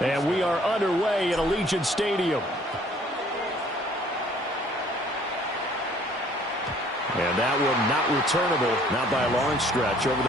And we are underway at Allegiant Stadium. And that one not returnable, not by a long stretch. Over the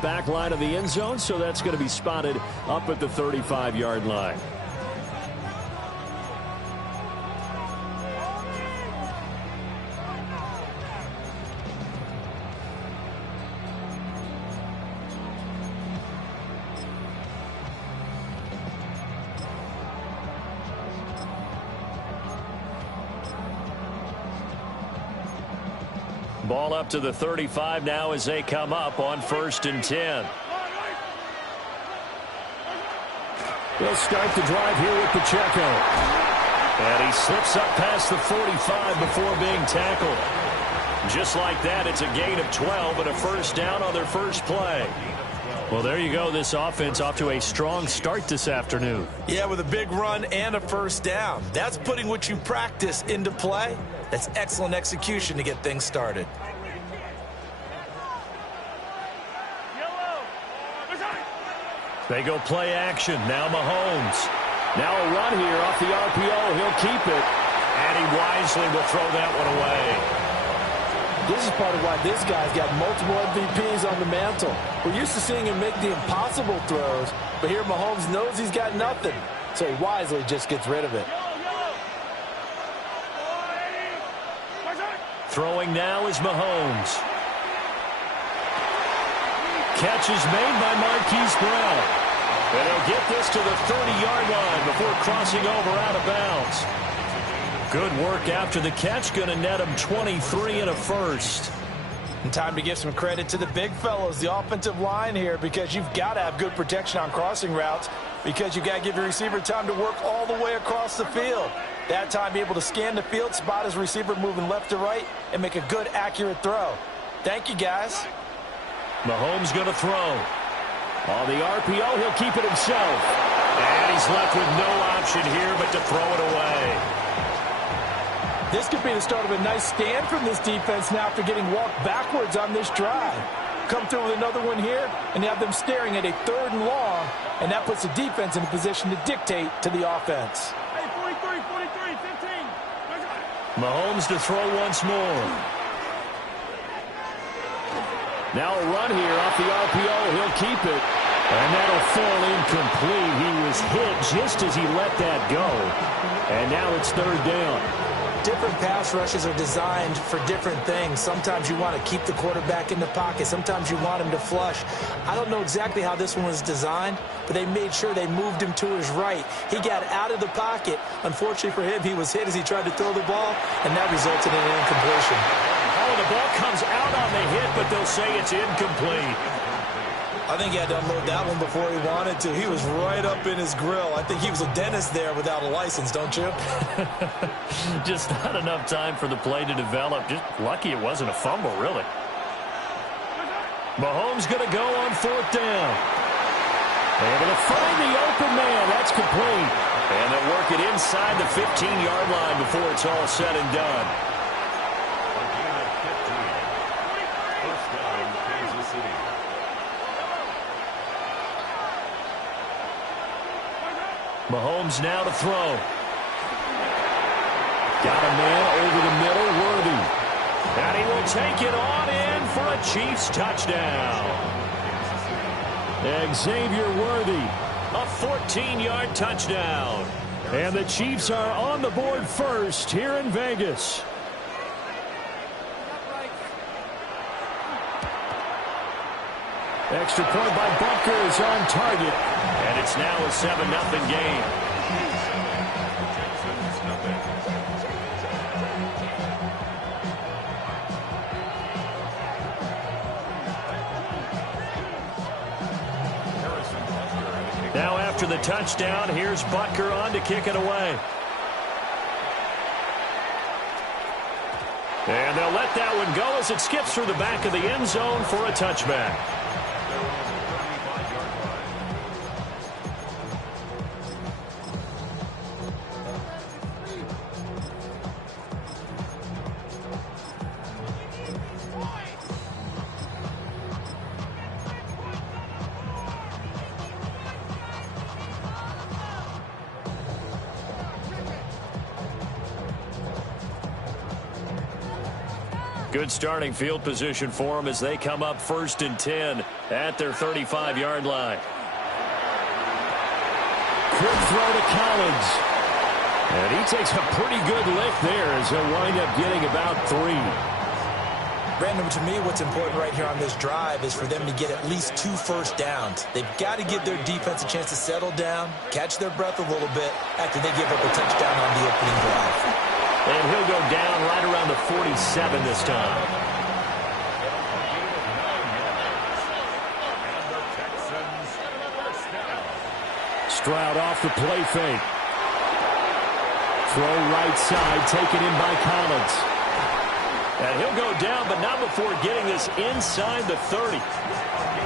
back line of the end zone, so that's going to be spotted up at the 35-yard line. Ball up to the 35 now as they come up on 1st and 10. They'll start the drive here with Pacheco. And he slips up past the 45 before being tackled. Just like that, it's a gain of 12 and a first down on their first play. Well, there you go. This offense off to a strong start this afternoon. Yeah, with a big run and a first down. That's putting what you practice into play. That's excellent execution to get things started. They go play action. Now Mahomes. Now a run here off the RPO. He'll keep it. And he wisely will throw that one away. This is part of why this guy's got multiple MVPs on the mantle. We're used to seeing him make the impossible throws, but here Mahomes knows he's got nothing, so he wisely just gets rid of it. Throwing now is Mahomes. Catch is made by Marquise Brown. And he'll get this to the 30-yard line before crossing over out of bounds. Good work after the catch. Going to net him 23 and a first. And time to give some credit to the big fellows, the offensive line here, because you've got to have good protection on crossing routes, because you've got to give your receiver time to work all the way across the field. That time, be able to scan the field, spot his receiver moving left to right, and make a good, accurate throw. Thank you, guys. Mahomes going to throw. On the RPO, he'll keep it himself. And he's left with no option here but to throw it away. This could be the start of a nice stand from this defense now after getting walked backwards on this drive. Come through with another one here, and you have them staring at a 3rd and long, and that puts the defense in a position to dictate to the offense. Hey, 43, 15. Mahomes to throw once more. Now a run here off the RPO. He'll keep it. And that'll fall incomplete. He was hit just as he let that go. And now it's 3rd down. Different pass rushes are designed for different things. Sometimes you want to keep the quarterback in the pocket. Sometimes you want him to flush. I don't know exactly how this one was designed, but they made sure they moved him to his right. He got out of the pocket. Unfortunately for him, he was hit as he tried to throw the ball, and that resulted in an incompletion. Oh, the ball comes out on the hit, but they'll say it's incomplete. I think he had to unload that one before he wanted to. He was right up in his grill. I think he was a dentist there without a license, don't you? Just not enough time for the play to develop. Just lucky it wasn't a fumble, really. Mahomes going to go on 4th down. Able to find the open man. That's complete. And they'll work it inside the 15-yard line before it's all said and done. Mahomes now to throw. Got a man over the middle, Worthy. And he will take it on in for a Chiefs touchdown. Xavier Worthy, a 14-yard touchdown. And the Chiefs are on the board first here in Vegas. Extra point by Butker is on target. And it's now a 7-0 game. Now after the touchdown, here's Butker on to kick it away. And they'll let that one go as it skips through the back of the end zone for a touchback. Good starting field position for them as they come up 1st and 10 at their 35-yard line. Quick throw to Collins. And he takes a pretty good lift there as he'll wind up getting about 3. Brandon, to me, what's important right here on this drive is for them to get at least 2 first downs. They've got to give their defense a chance to settle down, catch their breath a little bit after they give up a touchdown on the opening drive. And he'll go down right around the 47 this time. Stroud off the play fake. Throw right side, taken in by Collins. And he'll go down, but not before getting this inside the 30.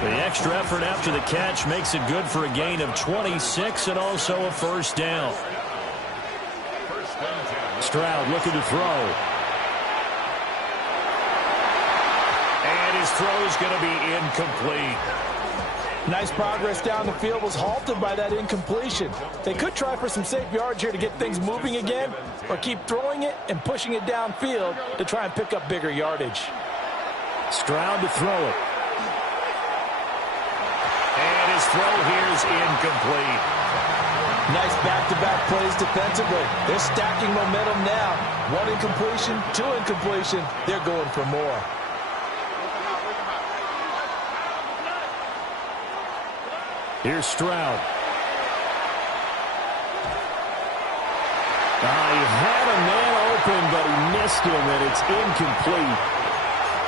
The extra effort after the catch makes it good for a gain of 26 and also a first down. Stroud looking to throw. And his throw is going to be incomplete. Nice progress down the field, was halted by that incompletion. They could try for some safe yards here to get things moving again, or keep throwing it and pushing it downfield to try and pick up bigger yardage. Stroud to throw it. And his throw here is incomplete. Nice back-to-back plays defensively. They're stacking momentum now. 1 incompletion, 2 incompletion. They're going for more. Here's Stroud. He had a man open, but he missed him, and it's incomplete.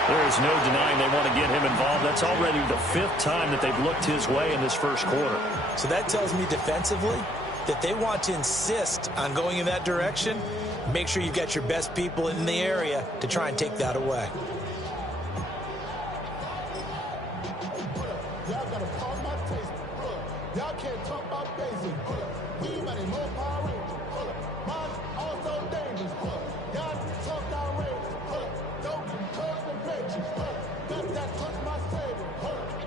There's no denying they want to get him involved. That's already the 5th time that they've looked his way in this first quarter. So that tells me defensively that they want to insist on going in that direction. Make sure you've got your best people in the area to try and take that away. Y'all gotta talk about taste. Y'all can't talk about basic. We money more Power Rangers. Mine also dangerous. Y'all talk outrageous. Don't touch the pages. Got that touch my savior.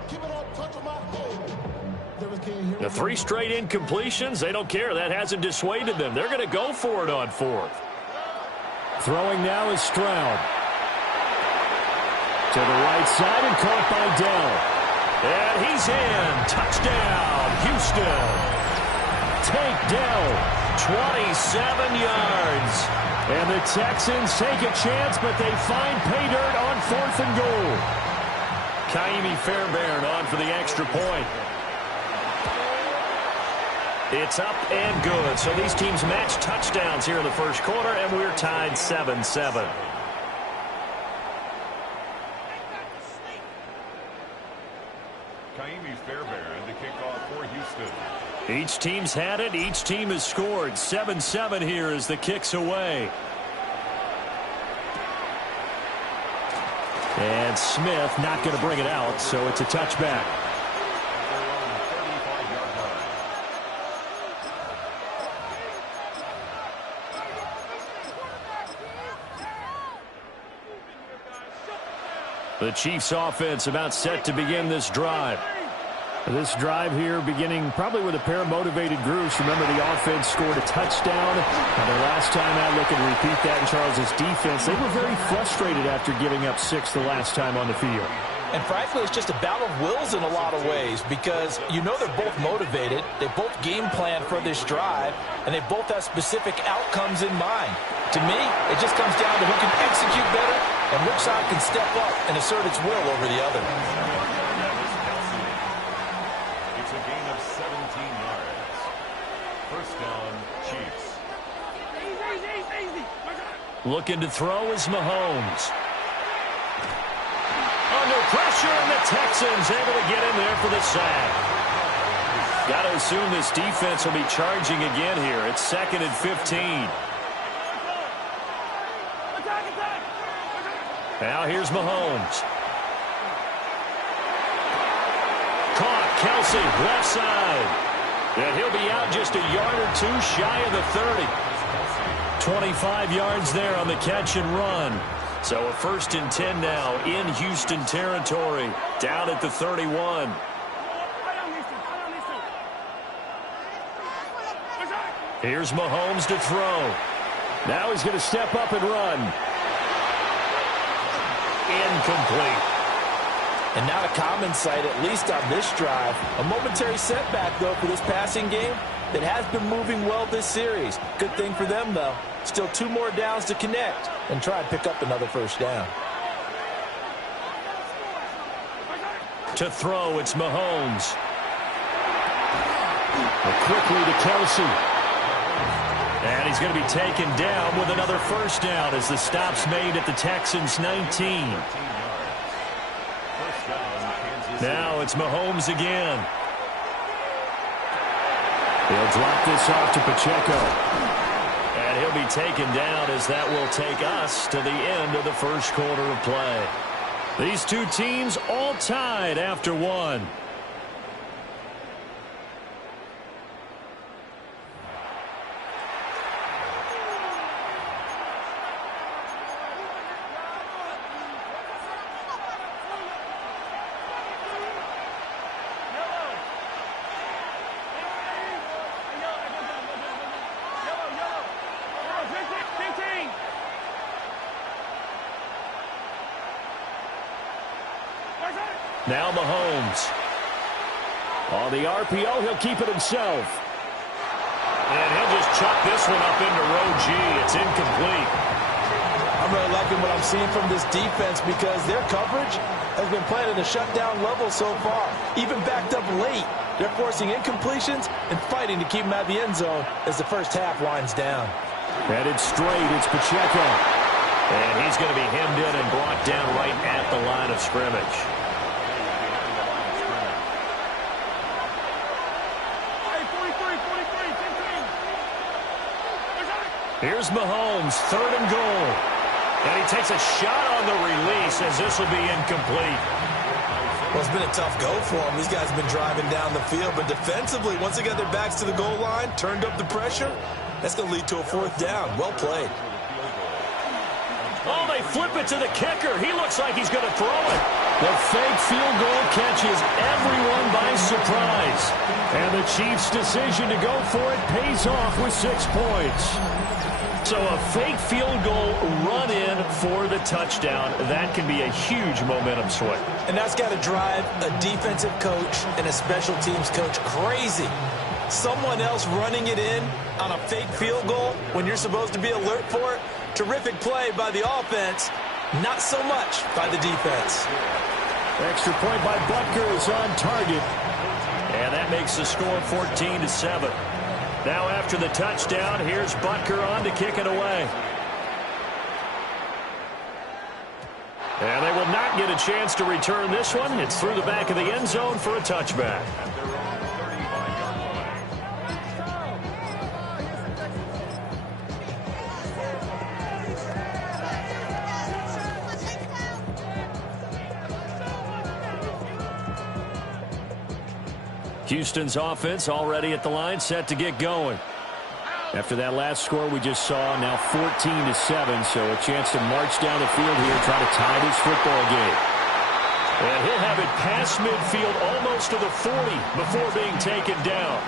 Keep it on touch of my head. The 3 straight incompletions, they don't care. That hasn't dissuaded them. They're going to go for it on 4th. Throwing now is Stroud. To the right side and caught by Dell. And he's in. Touchdown, Houston. Take Dell. 27 yards. And the Texans take a chance, but they find pay dirt on 4th and goal. Kaimi Fairbairn on for the extra point. It's up and good. So these teams match touchdowns here in the first quarter, and we're tied 7-7. Kaimi Fairbairn to kick off for Houston. Each team's had it. Each team has scored. 7-7 here as the kick's away. And Smith not going to bring it out, so it's a touchback. The Chiefs offense about set to begin this drive. This drive here beginning probably with a pair of motivated groups. Remember, the offense scored a touchdown. And the last time out, look and repeat that in Charles' defense. They were very frustrated after giving up 6 the last time on the field. And frankly, it's just a battle of wills in a lot of ways because you know they're both motivated. They both game plan for this drive, and they both have specific outcomes in mind. To me, it just comes down to who can execute better and which side can step up and assert its will over the other. It's a gain of 17 yards. First down, Chiefs. Looking to throw is Mahomes. Under pressure, and the Texans able to get in there for the sack. Got to assume this defense will be charging again here. It's 2nd and 15. Now here's Mahomes. Caught, Kelsey, left side. And he'll be out just a yard or two shy of the 30. 25 yards there on the catch and run. So a 1st and 10 now in Houston territory, down at the 31. Here's Mahomes to throw. Now he's going to step up and run. Incomplete. And not a common sight, at least on this drive. A momentary setback, though, for this passing game that has been moving well this series. Good thing for them, though. Still 2 more downs to connect and try and pick up another first down. To throw, it's Mahomes. Quickly to Kelsey. And he's going to be taken down with another first down as the stop's made at the Texans' 19. Now it's Mahomes again. He'll drop this off to Pacheco. And he'll be taken down as that will take us to the end of the first quarter of play. These two teams all tied after one. Now Mahomes. On the RPO, he'll keep it himself. And he'll just chuck this one up into row G. It's incomplete. I'm really liking what I'm seeing from this defense because their coverage has been playing at a shutdown level so far. Even backed up late, they're forcing incompletions and fighting to keep them out of the end zone as the first half winds down. Headed straight, it's Pacheco. And he's going to be hemmed in and brought down right at the line of scrimmage. Here's Mahomes, 3rd and goal. And he takes a shot on the release as this will be incomplete. Well, it's been a tough go for them. These guys have been driving down the field, but defensively, once they got their backs to the goal line, turned up the pressure, that's going to lead to a 4th down. Well played. Oh, they flip it to the kicker. He looks like he's going to throw it. The fake field goal catches everyone by surprise. And the Chiefs' decision to go for it pays off with 6 points. So a fake field goal run in for the touchdown. That can be a huge momentum swing. And that's got to drive a defensive coach and a special teams coach crazy. Someone else running it in on a fake field goal when you're supposed to be alert for it. Terrific play by the offense. Not so much by the defense. Extra point by Butker is on target. And that makes the score 14-7. Now after the touchdown, here's Butker on to kick it away. And they will not get a chance to return this one. It's through the back of the end zone for a touchback. Houston's offense already at the line, set to get going. After that last score we just saw, now 14-7, so a chance to march down the field here and try to tie this football game. And he'll have it past midfield almost to the 40 before being taken down.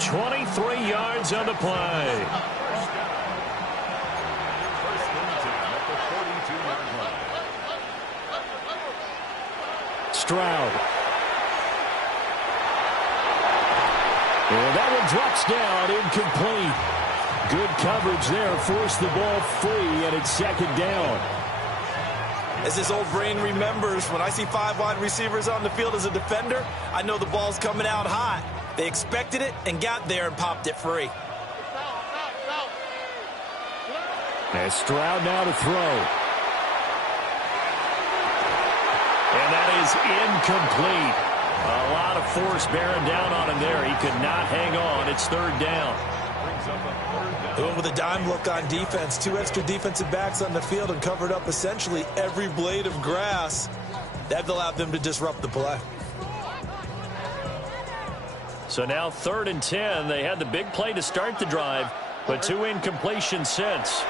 23 yards on the play. Stroud. And that one drops down, incomplete. Good coverage there, forced the ball free, and it's second down. As this old brain remembers, when I see 5 wide receivers on the field as a defender, I know the ball's coming out hot. They expected it and got there and popped it free. And Stroud now to throw. And that is incomplete. A lot of force bearing down on him there. He could not hang on. It's third down. They went with a dime look on defense. 2 extra defensive backs on the field and covered up essentially every blade of grass. That allowed them to disrupt the play. So now 3rd and 10. They had the big play to start the drive, but 2 incompletions since.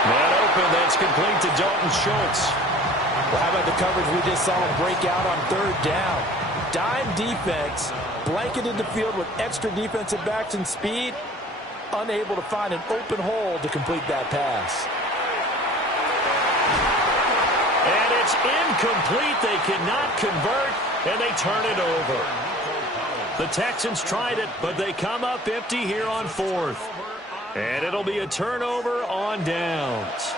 Man open, that's complete to Dalton Schultz. Well, how about the coverage we just saw him break out on 3rd down? Dime defense, blanketed the field with extra defensive backs and speed, unable to find an open hole to complete that pass. And it's incomplete. They cannot convert, and they turn it over. The Texans tried it, but they come up empty here on 4th. And it'll be a turnover on downs.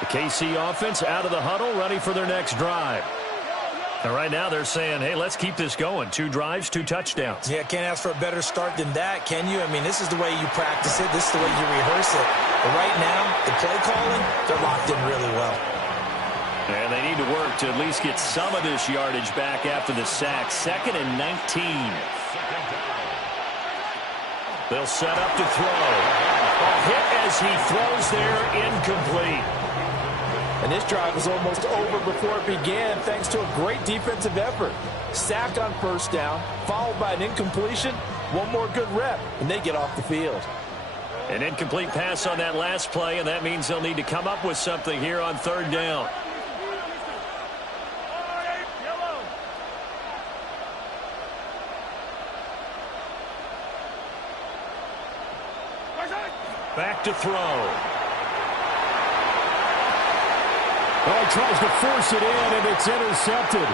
The KC offense out of the huddle, ready for their next drive. And right now they're saying, hey, let's keep this going. 2 drives, 2 touchdowns. Yeah, can't ask for a better start than that, can you? I mean, this is the way you practice it. This is the way you rehearse it. But right now, the play calling, they're locked in really well. And they need to work to at least get some of this yardage back after the sack. 2nd and 19. They'll set up to throw. A hit as he throws there, incomplete. And this drive was almost over before it began thanks to a great defensive effort. Sack on 1st down, followed by an incompletion. One more good rep, and they get off the field. An incomplete pass on that last play, and that means they'll need to come up with something here on 3rd down. Back to throw. Well, he tries to force it in, and it's intercepted.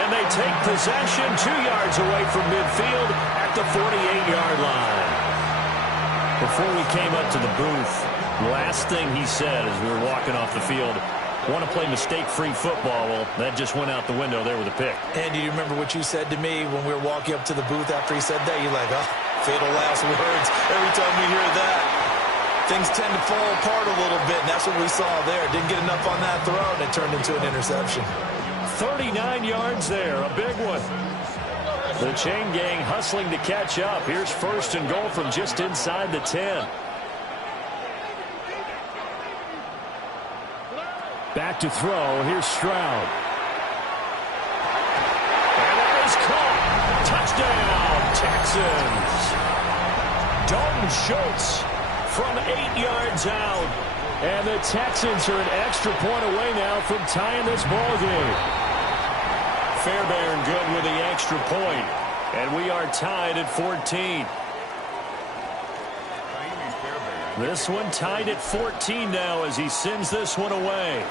And they take possession 2 yards away from midfield at the 48-yard line. Before we came up to the booth, last thing he said as we were walking off the field, want to play mistake-free football. Well, that just went out the window there with a pick. And do you remember what you said to me when we were walking up to the booth after he said that? You're like, oh, fatal last words. Every time we hear that, things tend to fall apart a little bit, and that's what we saw there. Didn't get enough on that throw, and it turned into an interception. 39 yards there, a big one. The chain gang hustling to catch up. Here's 1st and goal from just inside the 10. Back to throw. Here's Stroud. And that is caught. Touchdown, Texans. Dalton Schultz from 8 yards out. And the Texans are an extra point away now from tying this ball game. Fairbairn good with the extra point. And we are tied at 14. This one tied at 14 now as he sends this one away.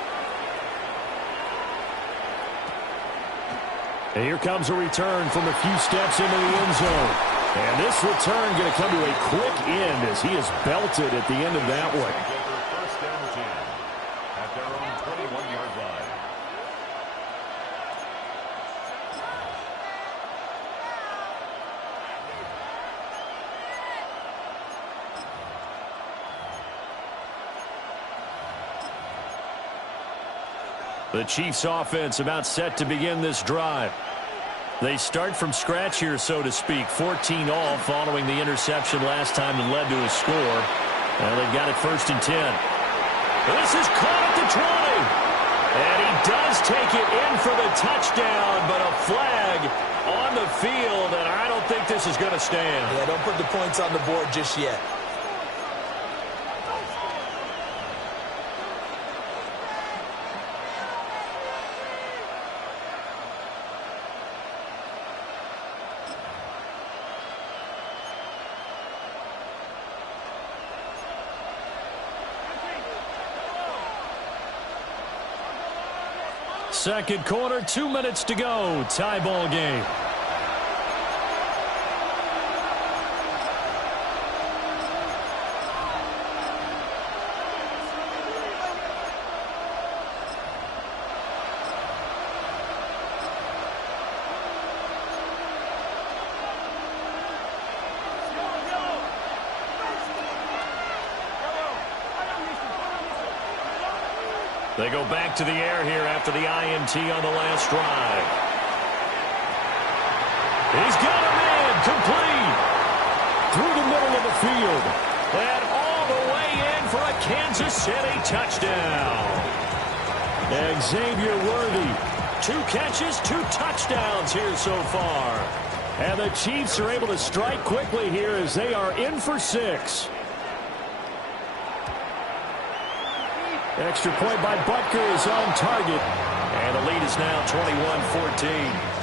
And here comes a return from a few steps into the end zone. And this return going to come to a quick end as he is belted at the end of that one. First down and 10 at their own 21-yard line. The Chiefs offense about set to begin this drive. They start from scratch here, so to speak. 14 all following the interception last time that led to a score. Well, they've got it 1st and 10. This is caught at the 20. And he does take it in for the touchdown, but a flag on the field, and I don't think this is going to stand. Yeah, don't put the points on the board just yet. Second quarter, 2 minutes to go. Tie ball game. They go back to the air here after the INT on the last drive. He's got him in, complete. Through the middle of the field. And all the way in for a Kansas City touchdown. Xavier Worthy, 2 catches, 2 touchdowns here so far. And the Chiefs are able to strike quickly here as they are in for 6. Extra point by Butker is on target. And the lead is now 21-14.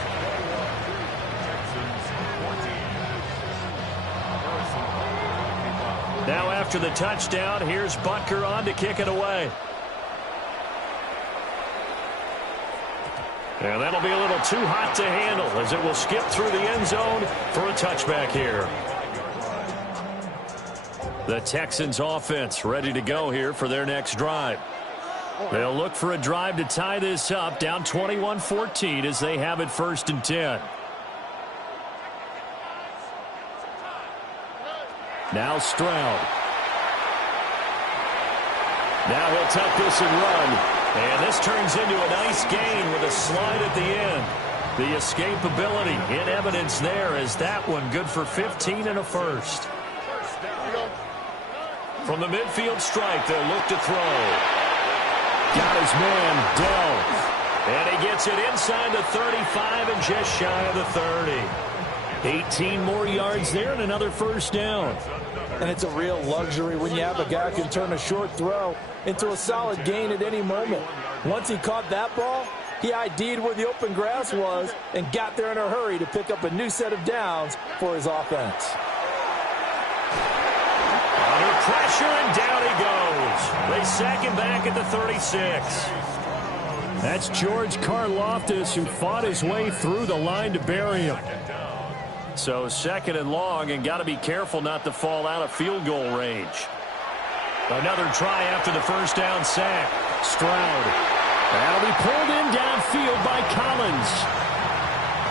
Now after the touchdown, here's Butker on to kick it away. And that'll be a little too hot to handle as it will skip through the end zone for a touchback here. The Texans offense ready to go here for their next drive. They'll look for a drive to tie this up, down 21-14 as they have it 1st and 10. Now Stroud. Now he'll tuck this and run. And this turns into a nice gain with a slide at the end. The escapability in evidence there as that one good for 15 and a first. From the midfield stripe, they'll look to throw. Got his man, Dell. And he gets it inside the 35 and just shy of the 30. 18 more yards there and another first down. And it's a real luxury when you have a guy who can turn a short throw into a solid gain at any moment. Once he caught that ball, he ID'd where the open grass was and got there in a hurry to pick up a new set of downs for his offense. Under pressure, and down he goes. They sack him back at the 36. That's George Karlaftis, who fought his way through the line to bury him. So 2nd and long, and got to be careful not to fall out of field goal range. Another try after the first down sack. Stroud. That'll be pulled in downfield by Collins.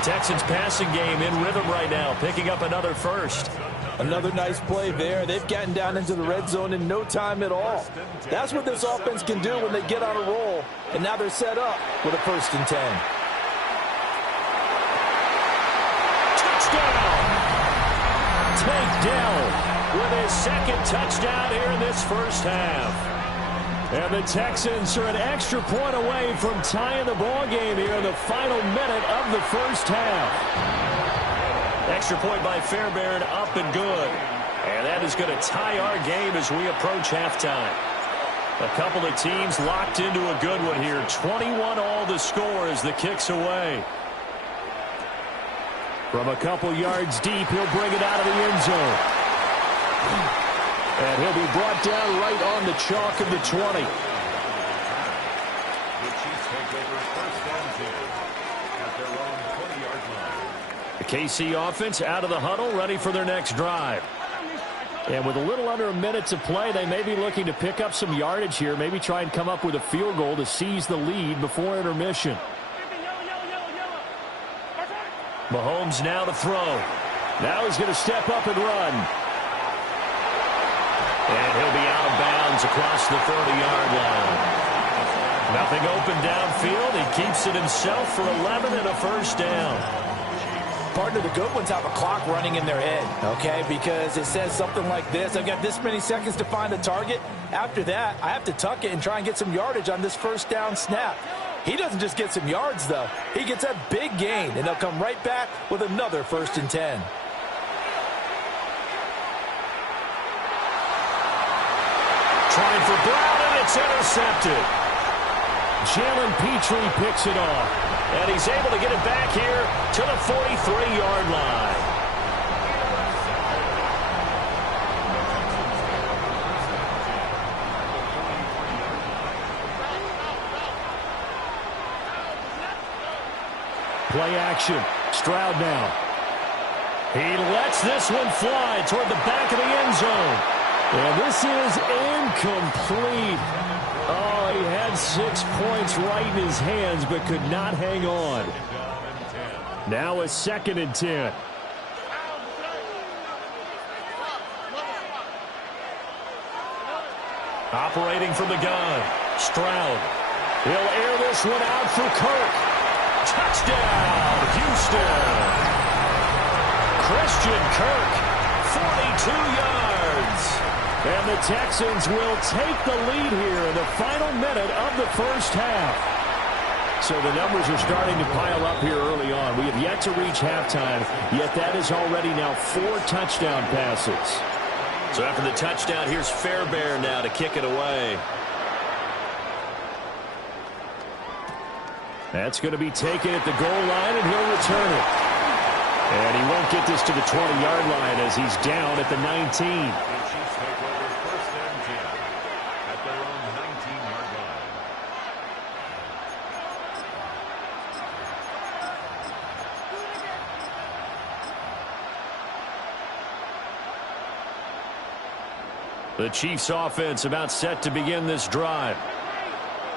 Texans passing game in rhythm right now, picking up another first. Another nice play there. They've gotten down into the red zone in no time at all. That's what this offense can do when they get on a roll. And now they're set up with a 1st and 10. Touchdown! Tank Dell with his 2nd touchdown here in this first half. And the Texans are an extra point away from tying the ball game here in the final minute of the first half. Extra point by Fairbairn, up and good. And that is going to tie our game as we approach halftime. A couple of teams locked into a good one here. 21 all the score as the kick's away. From a couple yards deep, he'll bring it out of the end zone. And he'll be brought down right on the chalk of the 20. The Chiefs take over 1st and 10 at their own 20-yard line. The KC offense out of the huddle, ready for their next drive. And with a little under a minute to play, they may be looking to pick up some yardage here, maybe try and come up with a field goal to seize the lead before intermission. Mahomes now to throw. Now he's going to step up and run. And he'll be out of bounds across the 30-yard line. Nothing open downfield. He keeps it himself for 11 and a first down. Partner, the good ones have a clock running in their head, okay? Because it says something like this. I've got this many seconds to find a target. After that, I have to tuck it and try and get some yardage on this first down snap. He doesn't just get some yards, though. He gets a big gain, and they'll come right back with another 1st and 10. Trying for Brown, and it's intercepted. Jalen Petrie picks it off. And he's able to get it back here to the 43-yard line. Play action. Stroud now. He lets this one fly toward the back of the end zone. And this is incomplete. Oh, he had 6 points right in his hands but could not hang on. Now a 2nd and 10. Operating from the gun. Stroud. He'll air this one out for Kirk. Touchdown, Houston. Christian Kirk, 42 yards. And the Texans will take the lead here in the final minute of the first half. So the numbers are starting to pile up here early on. We have yet to reach halftime, yet that is already now 4 touchdown passes. So after the touchdown, here's Fairbairn now to kick it away. That's going to be taken at the goal line, and he'll return it. And he won't get this to the 20-yard line as he's down at the 19. The Chiefs offense about set to begin this drive.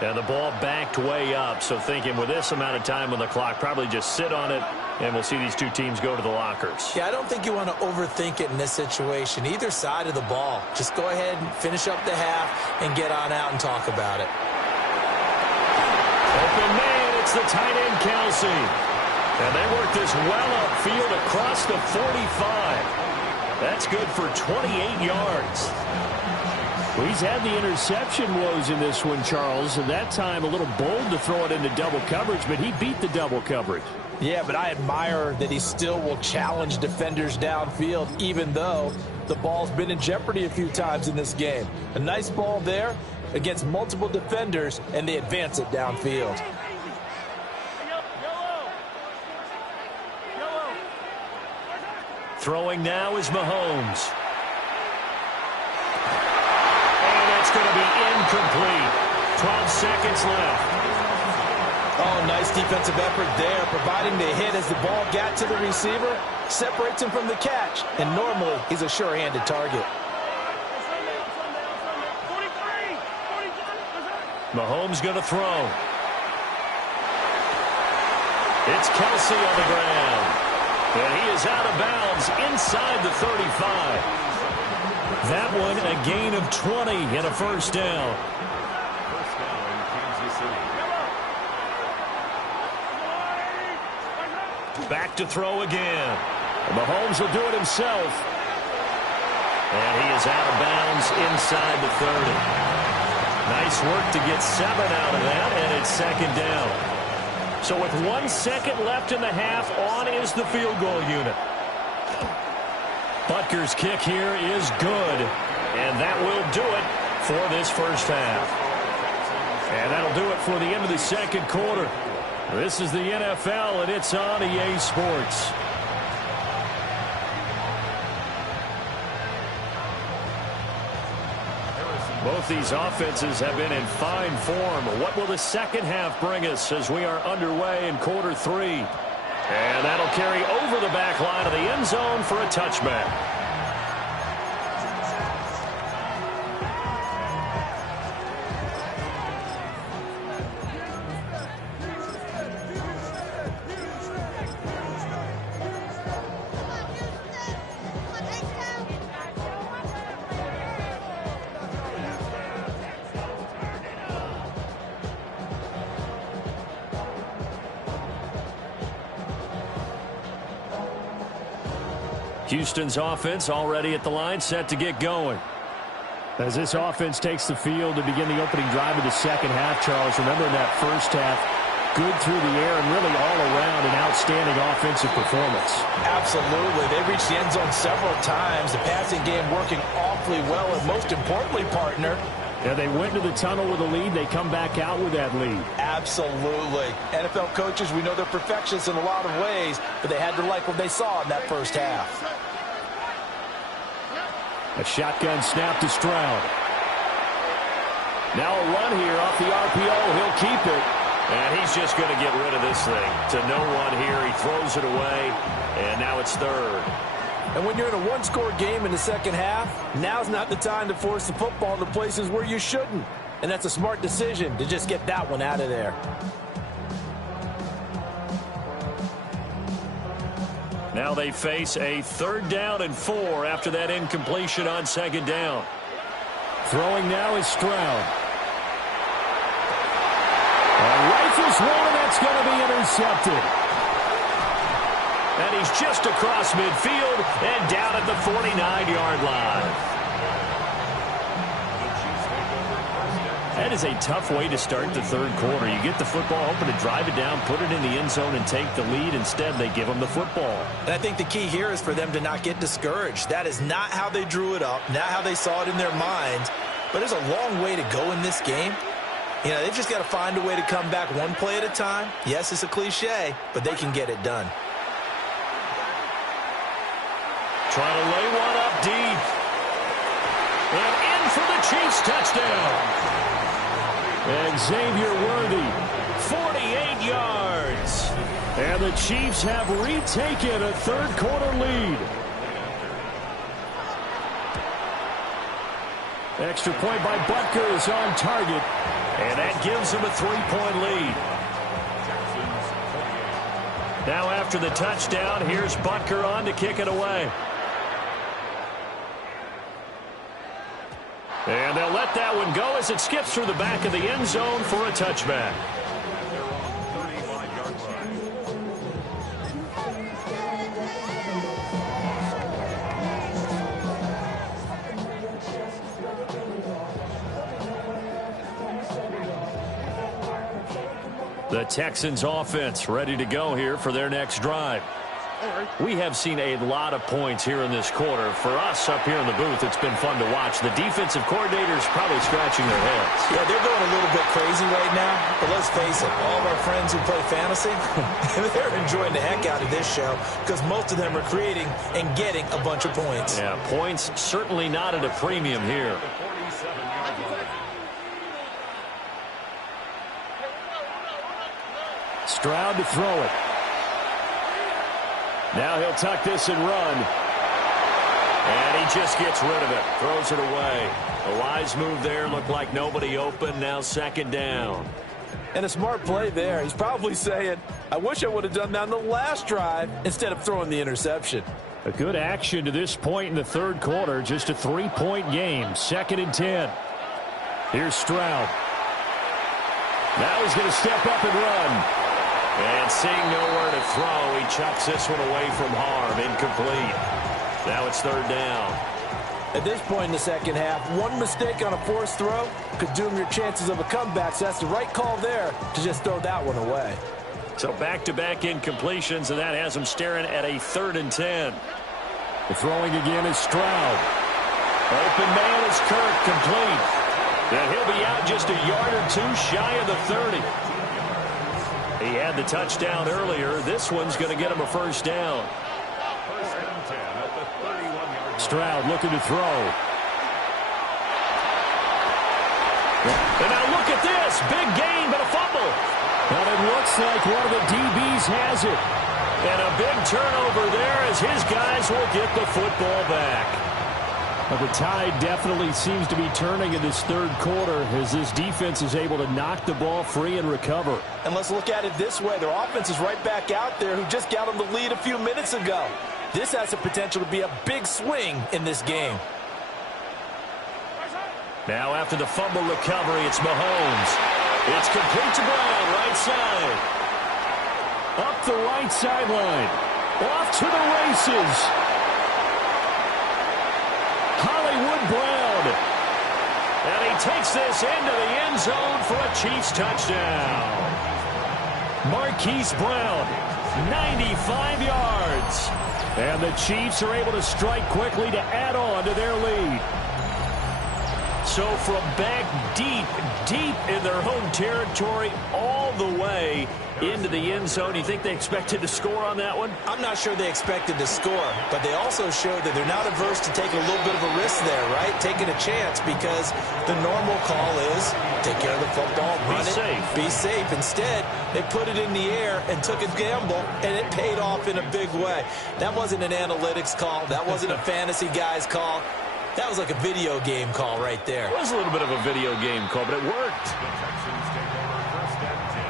And the ball backed way up, so thinking with this amount of time on the clock, probably just sit on it, and we'll see these two teams go to the lockers. Yeah, I don't think you want to overthink it in this situation. Either side of the ball. Just go ahead and finish up the half and get on out and talk about it. Open man, it's the tight end, Kelsey. And they work this well upfield across the 45. That's good for 28 yards. Well, he's had the interception woes in this one, Charles, and that time a little bold to throw it into double coverage, but he beat the double coverage. Yeah, but I admire that he still will challenge defenders downfield, even though the ball's been in jeopardy a few times in this game. A nice ball there against multiple defenders, and they advance it downfield. Throwing now is Mahomes. And it's going to be incomplete. 12 seconds left. Oh, nice defensive effort there, providing the hit as the ball got to the receiver, separates him from the catch, and normally he's a sure-handed target. Mahomes going to throw. It's Kelsey on the ground. And he is out of bounds inside the 35. That one a gain of 20 and a first down. First down in Kansas City. Back to throw again. Mahomes will do it himself. And he is out of bounds inside the 30. Nice work to get 7 out of that, and it's second down. So with 1 second left in the half, on is the field goal unit. Butker's kick here is good, and that will do it for this first half. And that'll do it for the end of the second quarter. This is the NFL, and it's on EA Sports. Both these offenses have been in fine form. What will the second half bring us as we are underway in quarter 3? And that'll carry over the back line of the end zone for a touchback. Houston's offense already at the line, set to get going. As this offense takes the field to begin the opening drive of the second half, Charles, remember in that first half, good through the air and really all around an outstanding offensive performance. Absolutely. They reached the end zone several times. The passing game working awfully well, and most importantly, partner, yeah, they went to the tunnel with a lead. They come back out with that lead. Absolutely. NFL coaches, we know they're perfectionists in a lot of ways, but they had to like what they saw in that first half. A shotgun snap to Stroud. Now a run here off the RPO. He'll keep it. And he's just going to get rid of this thing. To no one here. He throws it away, and now it's third. And when you're in a one-score game in the second half, now's not the time to force the football into places where you shouldn't. And that's a smart decision to just get that one out of there. Now they face a 3rd down and 4 after that incompletion on 2nd down. Throwing now is Stroud. Rifles one, and that's going to be intercepted. And he's just across midfield and down at the 49-yard line. That is a tough way to start the 3rd quarter. You get the football, hoping to drive it down, put it in the end zone, and take the lead. Instead, they give them the football. And I think the key here is for them to not get discouraged. That is not how they drew it up, not how they saw it in their minds. But there's a long way to go in this game. You know, they've just got to find a way to come back one play at a time. Yes, it's a cliche, but they can get it done. Trying to lay one up deep. And in for the Chiefs touchdown. And Xavier Worthy, 48 yards. And the Chiefs have retaken a 3rd quarter lead. Extra point by Butker is on target. And that gives them a 3-point lead. Now after the touchdown, here's Butker on to kick it away. And they'll let that one go as it skips through the back of the end zone for a touchback. The Texans offense ready to go here for their next drive. We have seen a lot of points here in this quarter. For us up here in the booth, it's been fun to watch. The defensive coordinators probably scratching their heads. Yeah, they're going a little bit crazy right now. But let's face it, all of our friends who play fantasy, they're enjoying the heck out of this show because most of them are creating and getting a bunch of points. Yeah, points certainly not at a premium here. Stroud to throw it. Now he'll tuck this and run. And he just gets rid of it. Throws it away. A wise move there. Looked like nobody open. Now 2nd down. And a smart play there. He's probably saying, I wish I would have done that on the last drive instead of throwing the interception. A good action to this point in the 3rd quarter. Just a 3-point game. 2nd and 10. Here's Stroud. Now he's going to step up and run. And seeing nowhere to throw, he chucks this one away from harm. Incomplete. Now it's 3rd down. At this point in the second half, one mistake on a forced throw could doom your chances of a comeback. So that's the right call there to just throw that one away. So back-to-back incompletions, and that has him staring at a 3rd and 10. The throwing again is Stroud. Open man is Kirk, complete. And he'll be out just a yard or two shy of the 30. He had the touchdown earlier. This one's going to get him a 1st down. Stroud looking to throw. And now look at this. Big gain, but a fumble. And it looks like one of the DBs has it. And a big turnover there as his guys will get the football back. Well, the tide definitely seems to be turning in this 3rd quarter as this defense is able to knock the ball free and recover. And let's look at it this way. Their offense is right back out there who just got them the lead a few minutes ago. This has the potential to be a big swing in this game. Now after the fumble recovery, it's Mahomes. It's complete to Brown, right side. Up the right sideline. Off to the races. Hollywood Brown. And he takes this into the end zone for a Chiefs touchdown. Marquise Brown, 95 yards. And the Chiefs are able to strike quickly to add on to their lead. So from back deep in their home territory, all the way into the end zone, you think they expected to score on that one? I'm not sure they expected to score, but they also showed that they're not averse to taking a little bit of a risk there, right? Taking a chance, because the normal call is take care of the football, run it, be safe. Instead, they put it in the air and took a gamble, and it paid off in a big way. That wasn't an analytics call. That wasn't a fantasy guy's call. That was like a video game call right there. It was a little bit of a video game call, but it worked. The Texans take over 1st and 10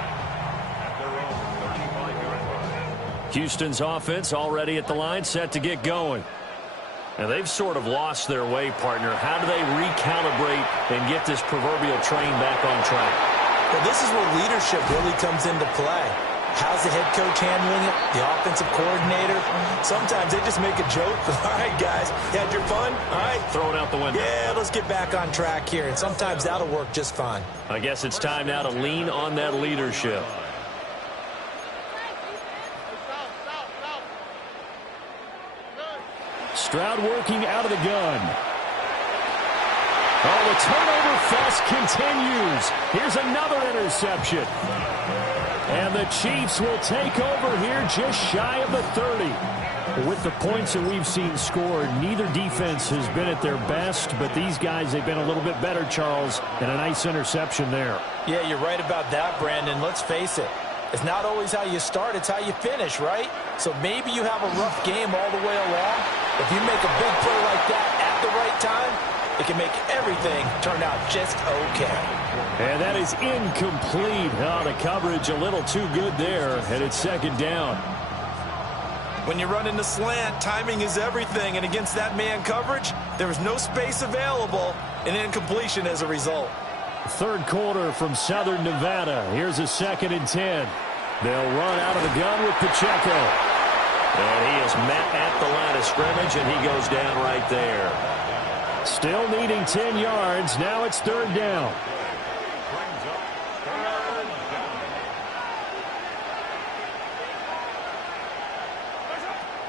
at their own 35-yard line. Houston's offense already at the line, set to get going. And they've sort of lost their way, partner. How do they recalibrate and get this proverbial train back on track? Well, this is where leadership really comes into play. How's the head coach handling it? The offensive coordinator? Sometimes they just make a joke. All right, guys, you had your fun? All right. Throw it out the window. Yeah, let's get back on track here. And sometimes that'll work just fine. I guess it's time now to lean on that leadership. Stroud working out of the gun. Oh, the turnover fest continues. Here's another interception. And the Chiefs will take over here just shy of the 30. With the points that we've seen scored, neither defense has been at their best, but these guys, they've been a little bit better, Charles, and a nice interception there. Yeah, you're right about that, Brandon. Let's face it. It's not always how you start, it's how you finish, right? So maybe you have a rough game all the way along. If you make a big play like that at the right time, it can make everything turn out just okay. And that is incomplete. Oh, the coverage a little too good there, and it's 2nd down. When you run in the slant, timing is everything, and against that man coverage, there was no space available, and incompletion as a result. 3rd quarter from Southern Nevada. Here's a 2nd and 10. They'll run out of the gun with Pacheco. And he is met at the line of scrimmage, and he goes down right there. Still needing 10 yards. Now it's 3rd down. Brings up 3rd down.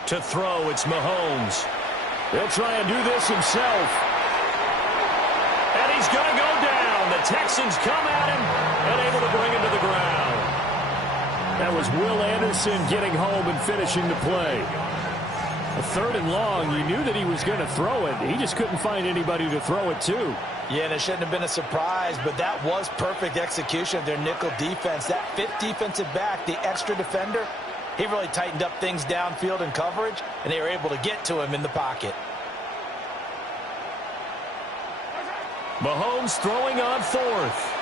To throw, it's Mahomes. He'll try and do this himself. And he's going to go down. The Texans come at him and able to bring him to the ground. That was Will Anderson getting home and finishing the play. A 3rd and long, you knew that he was going to throw it. He just couldn't find anybody to throw it to. Yeah, and it shouldn't have been a surprise, but that was perfect execution of their nickel defense. That 5th defensive back, the extra defender, he really tightened up things downfield in coverage, and they were able to get to him in the pocket. Mahomes throwing on 4th.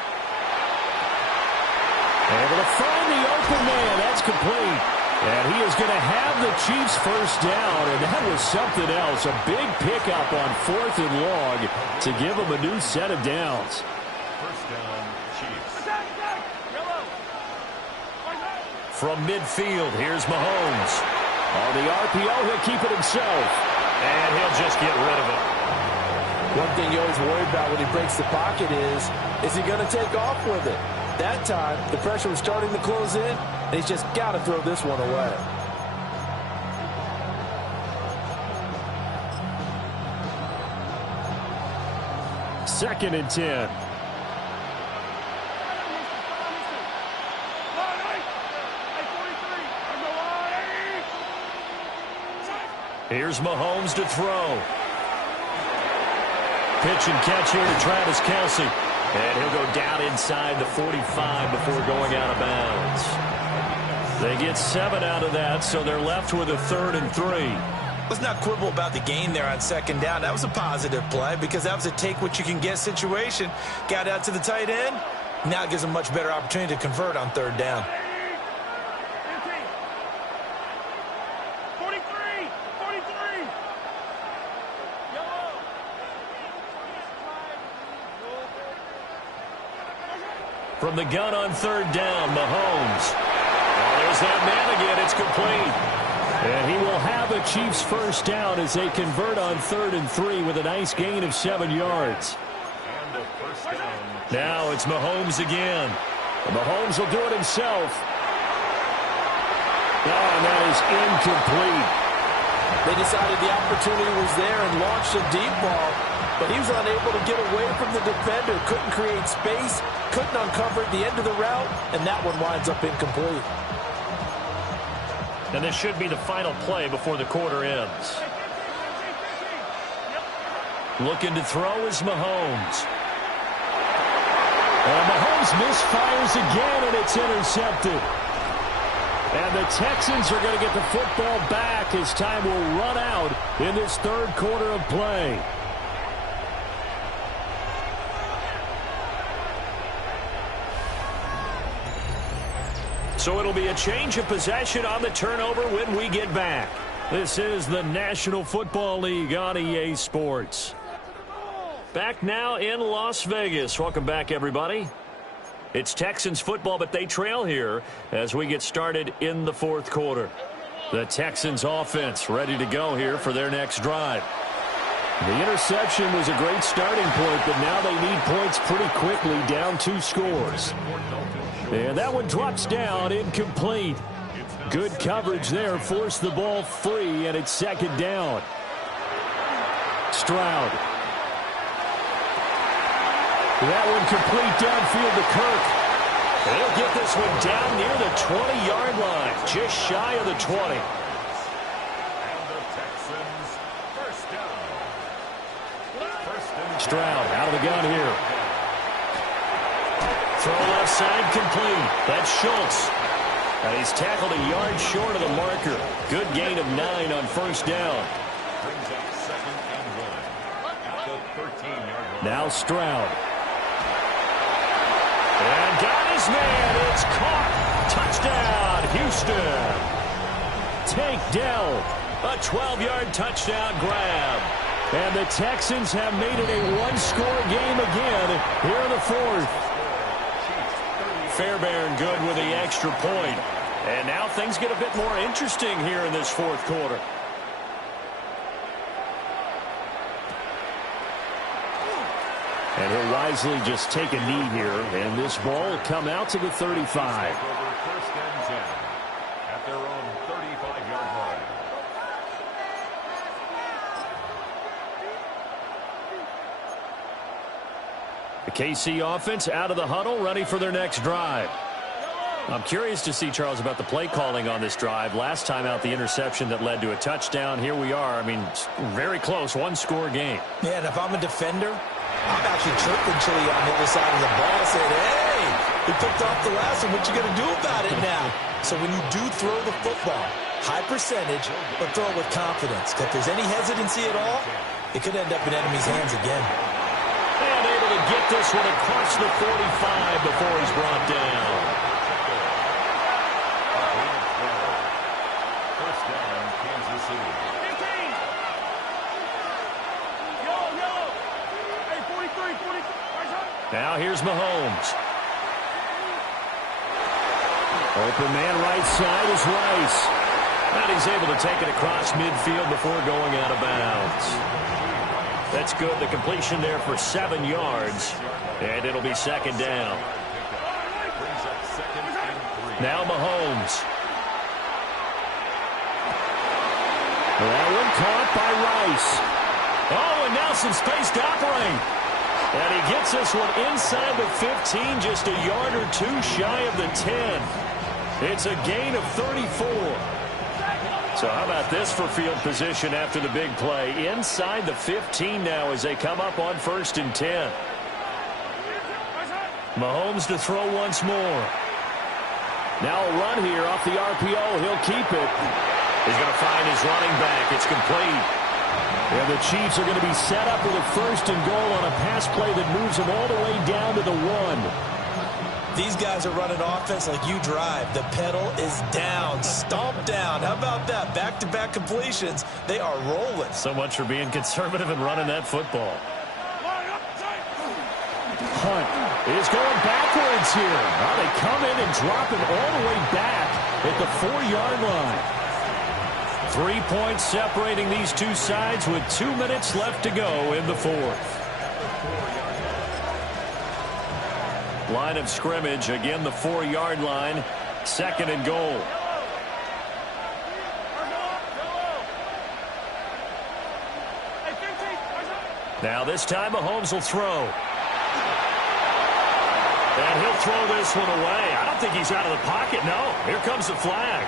Able to find the open man. That's complete. And he is going to have the Chiefs 1st down, and that was something else. A big pickup on 4th and long to give them a new set of downs. 1st down, Chiefs. From midfield, here's Mahomes. On the RPO, he'll keep it himself. And he'll just get rid of it. One thing you always worry about when he breaks the pocket is he going to take off with it? That time, the pressure was starting to close in, and he's just got to throw this one away. Second and 10. Here's Mahomes to throw. Pitch and catch here to Travis Kelce. And he'll go down inside the 45 before going out of bounds. They get 7 out of that, so they're left with a 3rd and 3. Let's not quibble about the gain there on 2nd down. That was a positive play because that was a take-what-you-can-get situation. Got out to the tight end. Now it gives them a much better opportunity to convert on 3rd down. 43! From the gun on 3rd down, Mahomes. Oh, there's that man again. It's complete. And he will have a Chiefs 1st down as they convert on 3rd and 3 with a nice gain of 7 yards. And a 1st down. Now it's Mahomes again. And Mahomes will do it himself. Oh, and that is incomplete. They decided the opportunity was there and launched a deep ball. but he was unable to get away from the defender. Couldn't create space, couldn't uncover the end of the route, and that one winds up incomplete. And this should be the final play before the quarter ends. Looking to throw is Mahomes. And Mahomes misfires again, and it's intercepted. And the Texans are going to get the football back as time will run out in this third quarter of play. So it'll be a change of possession on the turnover when we get back. This is the National Football League on EA Sports. Back now in Las Vegas. Welcome back, everybody. It's Texans football, but they trail here as we get started in the fourth quarter. The Texans offense ready to go here for their next drive. The interception was a great starting point, but now they need points pretty quickly, down 2 scores. And that one drops down, incomplete. Good coverage there, forced the ball free, and it's second down. Stroud. That one complete downfield to Kirk. They'll get this one down near the 20-yard line, just shy of the 20. And the Texans, first down. Stroud out of the gun here. Throw left side complete. That's Schultz. And he's tackled a yard short of the marker. Good gain of 9 on first down. Brings up 2nd and 1 at the 13-yard line. Now Stroud. And got his man. It's caught. Touchdown, Houston. Tank Dell. A 12-yard touchdown grab. And the Texans have made it a one-score game again here in the fourth. Fairbairn good with the extra point. And now things get a bit more interesting here in this fourth quarter. And he'll wisely just take a knee here, and this ball will come out to the 35. First and 10 at their own 35-yard line. The KC offense out of the huddle, ready for their next drive. I'm curious to see, Charles, about the play calling on this drive. Last time out, the interception that led to a touchdown. Here we are. I mean, very close, one-score game. Yeah, and if I'm a defender, I'm actually chirping Chili on the other side of the ball, saying, hey, he picked off the last one. What you going to do about it now? So when you do throw the football, high percentage, but throw it with confidence. If there's any hesitancy at all, it could end up in enemy's hands again. And able to get this one across the 45 before he's brought down. First down, Kansas City. Now here's Mahomes. Open man right side is Rice. And he's able to take it across midfield before going out of bounds. That's good. The completion there for 7 yards. And it'll be second down. Brings up 2nd and 3. Now Mahomes. That one caught by Rice. Oh, and now some space to operate. And he gets this one inside the 15, just a yard or 2 shy of the 10. It's a gain of 34. So how about this for field position after the big play? Inside the 15 now as they come up on 1st and 10. Mahomes to throw once more. Now a run here off the RPO. He'll keep it. He's going to find his running back. It's complete. And the Chiefs are going to be set up with a 1st and goal on a pass play that moves them all the way down to the 1. These guys are running offense like you drive. The pedal is down, stomp down. How about that? Back-to-back completions. They are rolling. So much for being conservative and running that football. Hunt is going backwards here. Well, they come in and drop him all the way back at the 4-yard line. 3 points separating these two sides with 2 minutes left to go in the fourth. Line of scrimmage, again the 4-yard line, 2nd and goal. Now this time Mahomes will throw. And he'll throw this one away. I don't think he's out of the pocket, no. Here comes the flag.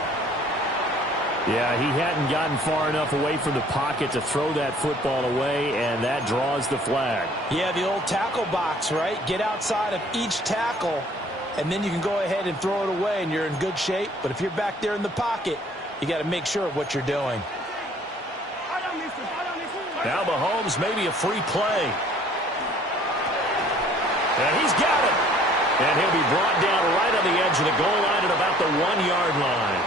Yeah, he hadn't gotten far enough away from the pocket to throw that football away, and that draws the flag. Yeah, the old tackle box, right? Get outside of each tackle, and then you can go ahead and throw it away, and you're in good shape. But if you're back there in the pocket, you got to make sure of what you're doing. Now Mahomes, maybe a free play. And he's got it. And he'll be brought down right on the edge of the goal line at about the 1-yard line.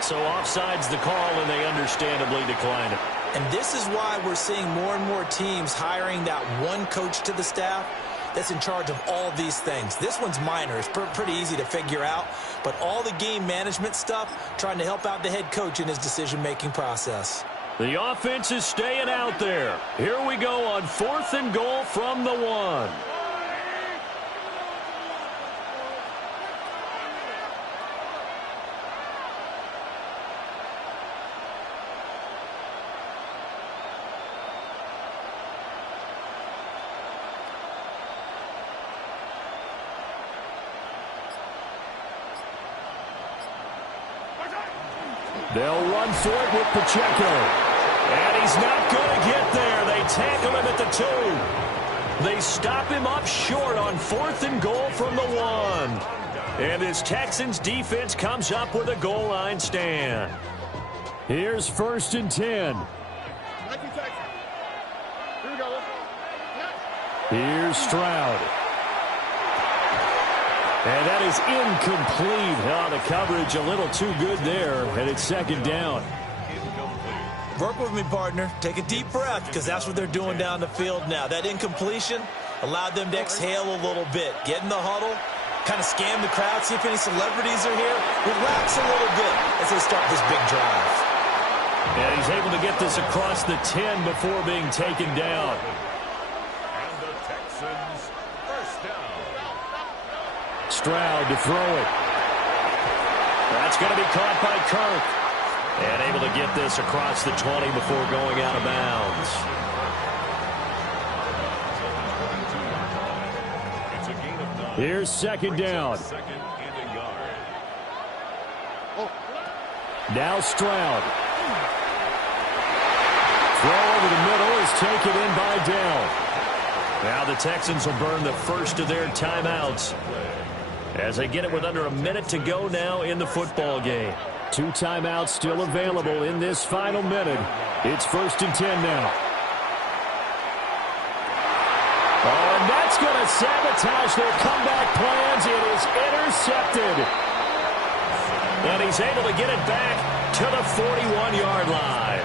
So offside's the call, and they understandably decline it. And this is why we're seeing more and more teams hiring that one coach to the staff that's in charge of all these things. This one's minor. It's pretty easy to figure out. But all the game management stuff, trying to help out the head coach in his decision-making process. The offense is staying out there. Here we go on 4th and goal from the 1. They'll run for it with Pacheco. And he's not going to get there. They tackle him at the 2. They stop him up short on 4th and goal from the 1. And his Texans defense comes up with a goal line stand. Here's 1st and 10. Here's Stroud. And that is incomplete. Oh, the coverage a little too good there, and it's 2nd down. Work with me, partner. Take a deep breath, because that's what they're doing down the field now. That incompletion allowed them to exhale a little bit. Get in the huddle, kind of scan the crowd, see if any celebrities are here. Relax a little bit as they start this big drive. And he's able to get this across the 10 before being taken down. And the Texans, first down. Stroud to throw it. That's going to be caught by Kirk. And able to get this across the 20 before going out of bounds. It's a gain of 9. Here's 2nd down. 2nd and a yard. Now Stroud. Throw over the middle is taken in by Dell. Now the Texans will burn the first of their timeouts as they get it with under a minute to go now in the football game. 2 timeouts still available in this final minute. It's 1st and 10 now. Oh, and that's going to sabotage their comeback plans. It is intercepted. And he's able to get it back to the 41-yard line.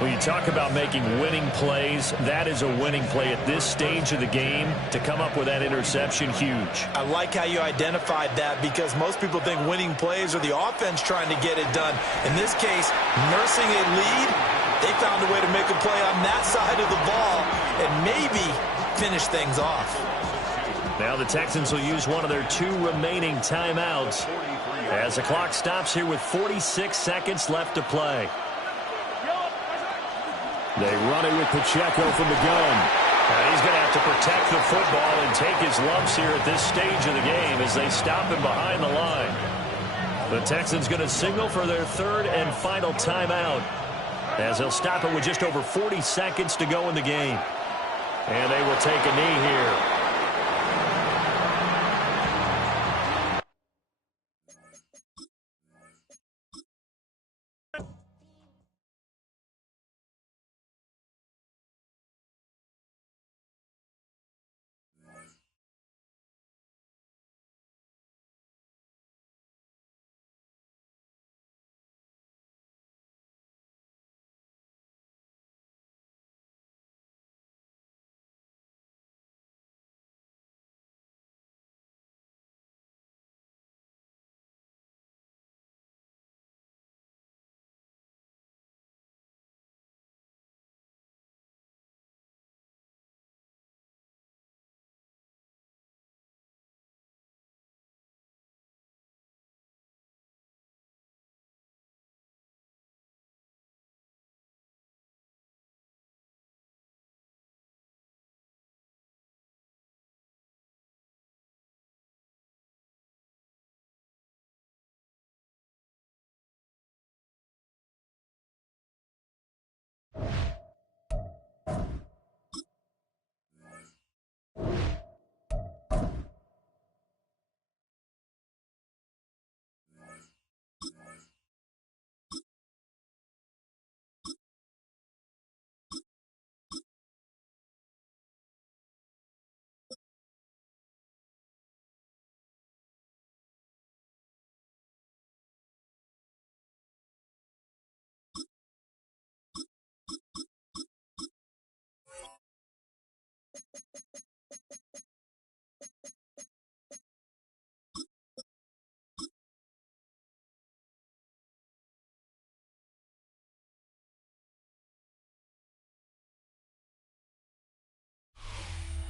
When you talk about making winning plays, that is a winning play at this stage of the game. To come up with that interception, huge. I like how you identified that, because most people think winning plays are the offense trying to get it done. In this case, nursing a lead, they found a way to make a play on that side of the ball and maybe finish things off. Now the Texans will use one of their 2 remaining timeouts as the clock stops here with 46 seconds left to play. They run it with Pacheco from the gun. And he's going to have to protect the football and take his lumps here at this stage of the game as they stop him behind the line. The Texans going to signal for their 3rd and final timeout as they'll stop it with just over 40 seconds to go in the game. And they will take a knee here.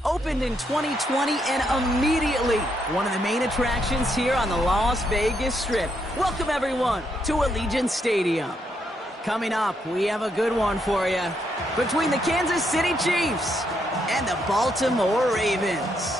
Opened in 2020 and immediately one of the main attractions here on the Las Vegas Strip. Welcome, everyone, to Allegiant Stadium. Coming up, we have a good one for you between the Kansas City Chiefs and the Baltimore Ravens.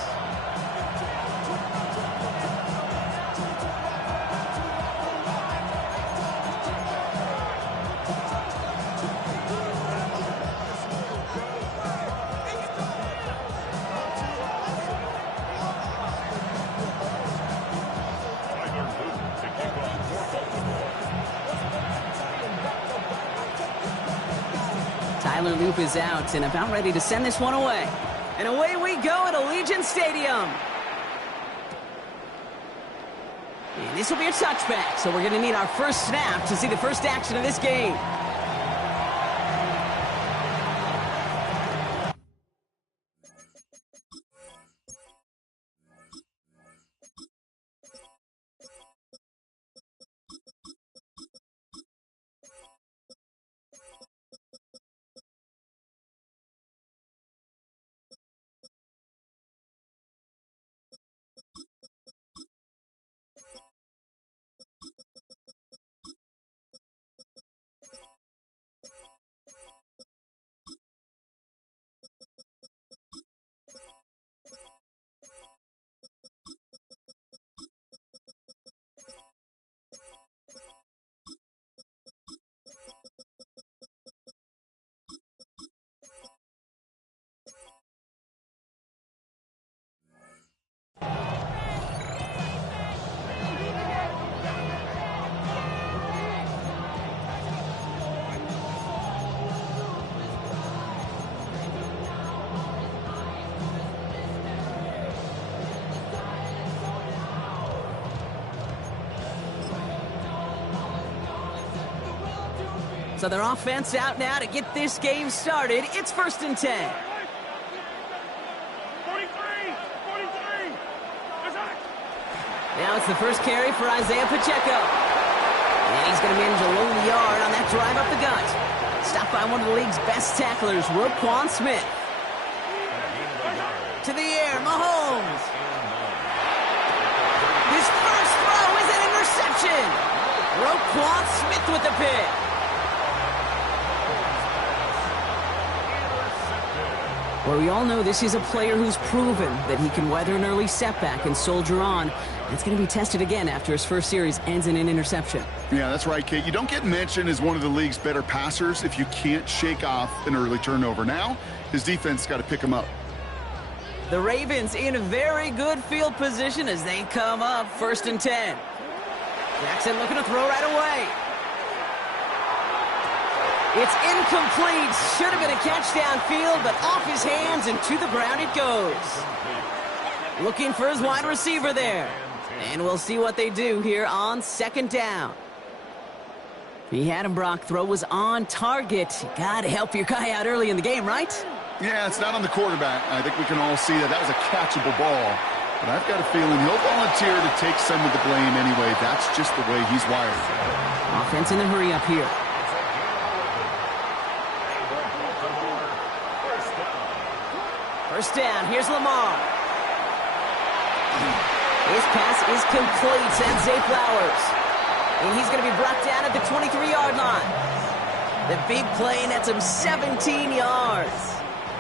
Tyler Loop is out and about ready to send this one away. And away we go at Allegiant Stadium. And this will be a touchback, so we're going to need our first snap to see the first action of this game. So their offense out now to get this game started. It's 1st and 10. 43. Now it's the first carry for Isaiah Pacheco. And he's going to manage a lonely yard on that drive up the gut. Stopped by one of the league's best tacklers, Roquan Smith. To the air, Mahomes. His first throw is an interception. Roquan Smith with the pick. Well, we all know this is a player who's proven that he can weather an early setback and soldier on. It's going to be tested again after his first series ends in an interception. Yeah, that's right, Kate. You don't get mentioned as one of the league's better passers if you can't shake off an early turnover. Now, his defense got to pick him up. The Ravens in very good field position as they come up 1st and 10. Jackson looking to throw right away. It's incomplete. Should have been a catch downfield, but off his hands and to the ground it goes. Looking for his wide receiver there. And we'll see what they do here on 2nd down. He had him, Brock. Throw was on target. Got to help your guy out early in the game, right? Yeah, it's not on the quarterback. I think we can all see that that was a catchable ball. But I've got a feeling he'll volunteer to take some of the blame anyway. That's just the way he's wired. Offense in a hurry up here. First down, here's Lamar. His pass is complete, sends Zay Flowers. And he's going to be brought down at the 23-yard line. The big play nets him 17 yards.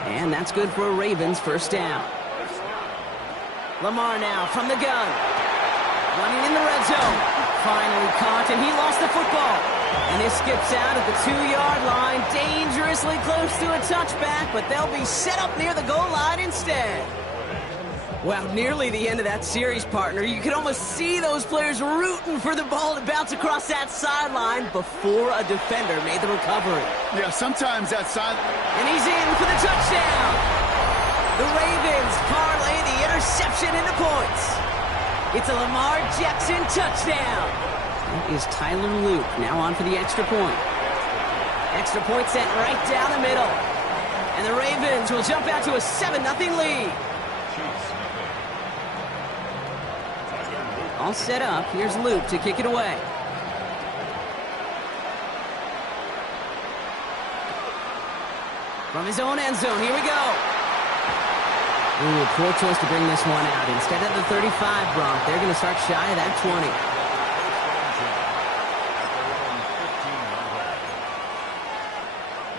And that's good for a Ravens first down. Lamar now from the gun. Running in the red zone. Finally caught, and he lost the football. And this skips out at the 2-yard line, dangerously close to a touchback, but they'll be set up near the goal line instead. Well, nearly the end of that series, partner. You could almost see those players rooting for the ball to bounce across that sideline before a defender made the recovery. Yeah, sometimes that side... And he's in for the touchdown. The Ravens parlay the interception into points. It's a Lamar Jackson touchdown. That is Tyler Luke now on for the extra point. Extra point sent right down the middle. And the Ravens will jump out to a 7-0 lead. All set up. Here's Luke to kick it away. From his own end zone, here we go. Ooh, poor choice to bring this one out. Instead of the 35, Bronk, they're going to start shy of that 20.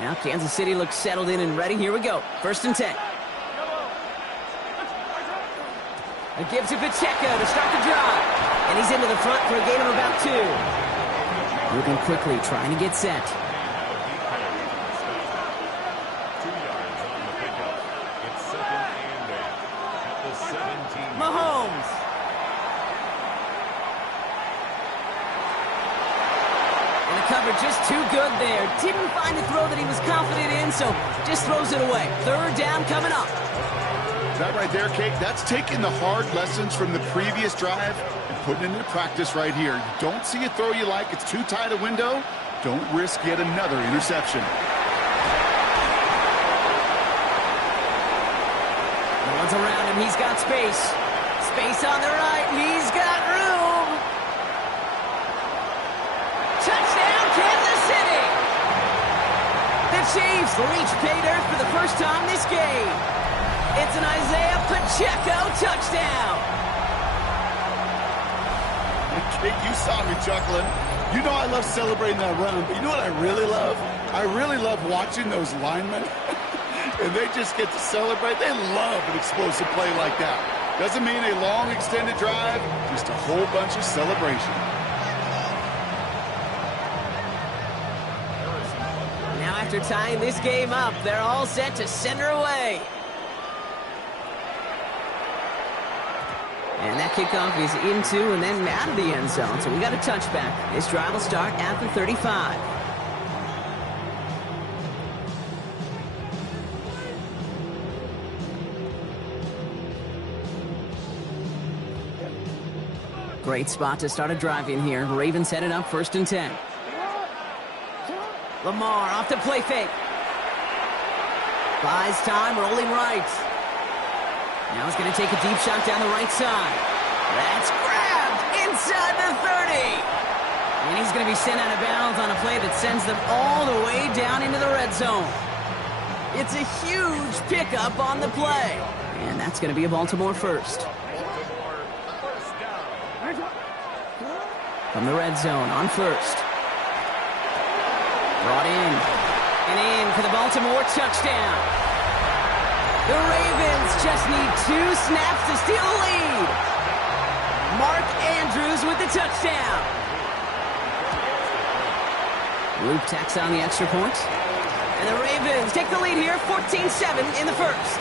Now Kansas City looks settled in and ready. Here we go. 1st and 10. A give to Pacheco to start the drive. And he's into the front for a gain of about 2. Moving quickly, trying to get set. Mahomes. And the cover just too good there. Didn't find a throw that he was confident in, so just throws it away. 3rd down coming up. That right there, Kate, that's taking the hard lessons from the previous drive and putting it into practice right here. You don't see a throw you like, it's too tight a window, don't risk yet another interception. No one's around him, he's got space. Space on the right, he's got room. Touchdown, Kansas City! The Chiefs reach pay dirt for the first time this game. It's an Isaiah Pacheco touchdown. Kate, you saw me chuckling. You know I love celebrating that run, but you know what I really love? I really love watching those linemen. And they just get to celebrate. They love an explosive play like that. Doesn't mean a long extended drive, just a whole bunch of celebration. Now after tying this game up, they're all set to send her away. And that kickoff is into and then out of the end zone. So we got a touchback. This drive will start at the 35. Great spot to start a drive in here. Ravens headed up 1st and 10. Lamar off the play fake. Buys time, rolling right. Now he's going to take a deep shot down the right side. That's grabbed inside the 30. And he's going to be sent out of bounds on a play that sends them all the way down into the red zone. It's a huge pickup on the play. And that's going to be a Baltimore first. From the red zone on 1st. Brought in. And in for the Baltimore touchdown. The Ravens just need 2 snaps to steal the lead. Mark Andrews with the touchdown. Luke tacks on the extra point. And the Ravens take the lead here, 14-7 in the first.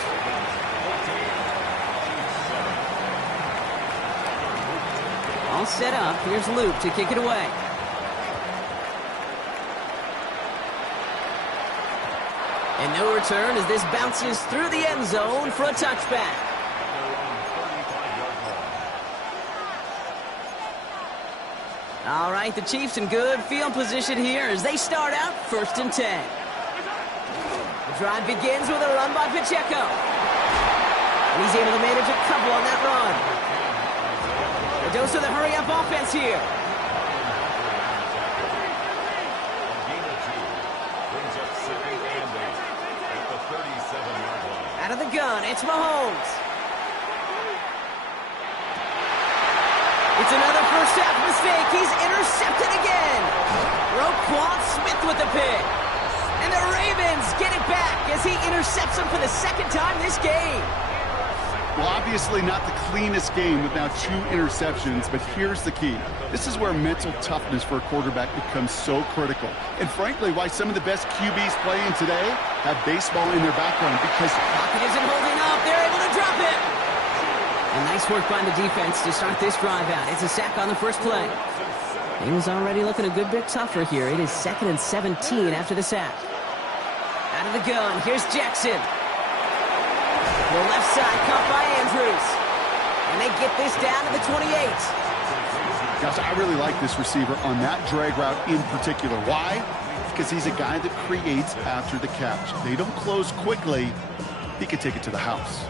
All set up. Here's Luke to kick it away. And no return as this bounces through the end zone for a touchback. All right, the Chiefs in good field position here as they start out 1st and 10. The drive begins with a run by Pacheco. And he's able to manage a couple on that run. A dose of the hurry-up offense here. Out of the gun, it's Mahomes. It's another first half mistake. He's intercepted again. Roquan Smith with the pick. And the Ravens get it back as he intercepts him for the 2nd time this game. Well, obviously not the cleanest game with now 2 interceptions, but here's the key. This is where mental toughness for a quarterback becomes so critical. And frankly, why some of the best QBs playing today have baseball in their background, because Pocket isn't holding up. They're able to drop it. And nice work by the defense to start this drive out. It's a sack on the first play. Things already looking a good bit tougher here. It is 2nd and 17 after the sack. Out of the gun, here's Jackson. The left side caught by Andrews. And they get this down to the 28. gosh, I really like this receiver on that drag route in particular. Why? because he's a guy that creates after the catch. They don't close quickly. He can take it to the house.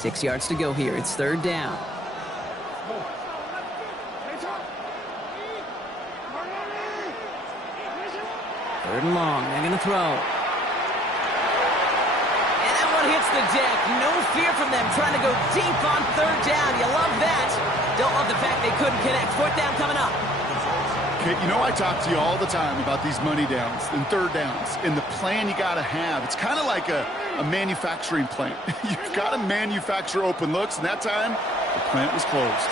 6 yards to go here. It's third down. Third and long. They're going to throw. And that one hits the deck. No fear from them trying to go deep on third down. You love that. Don't love the fact they couldn't connect. Fourth down coming up. Okay, you know I talk to you all the time about these money downs and third downs and the plan you got to have. It's kind of like a manufacturing plant. You've got to manufacture open looks, and that time the plant was closed.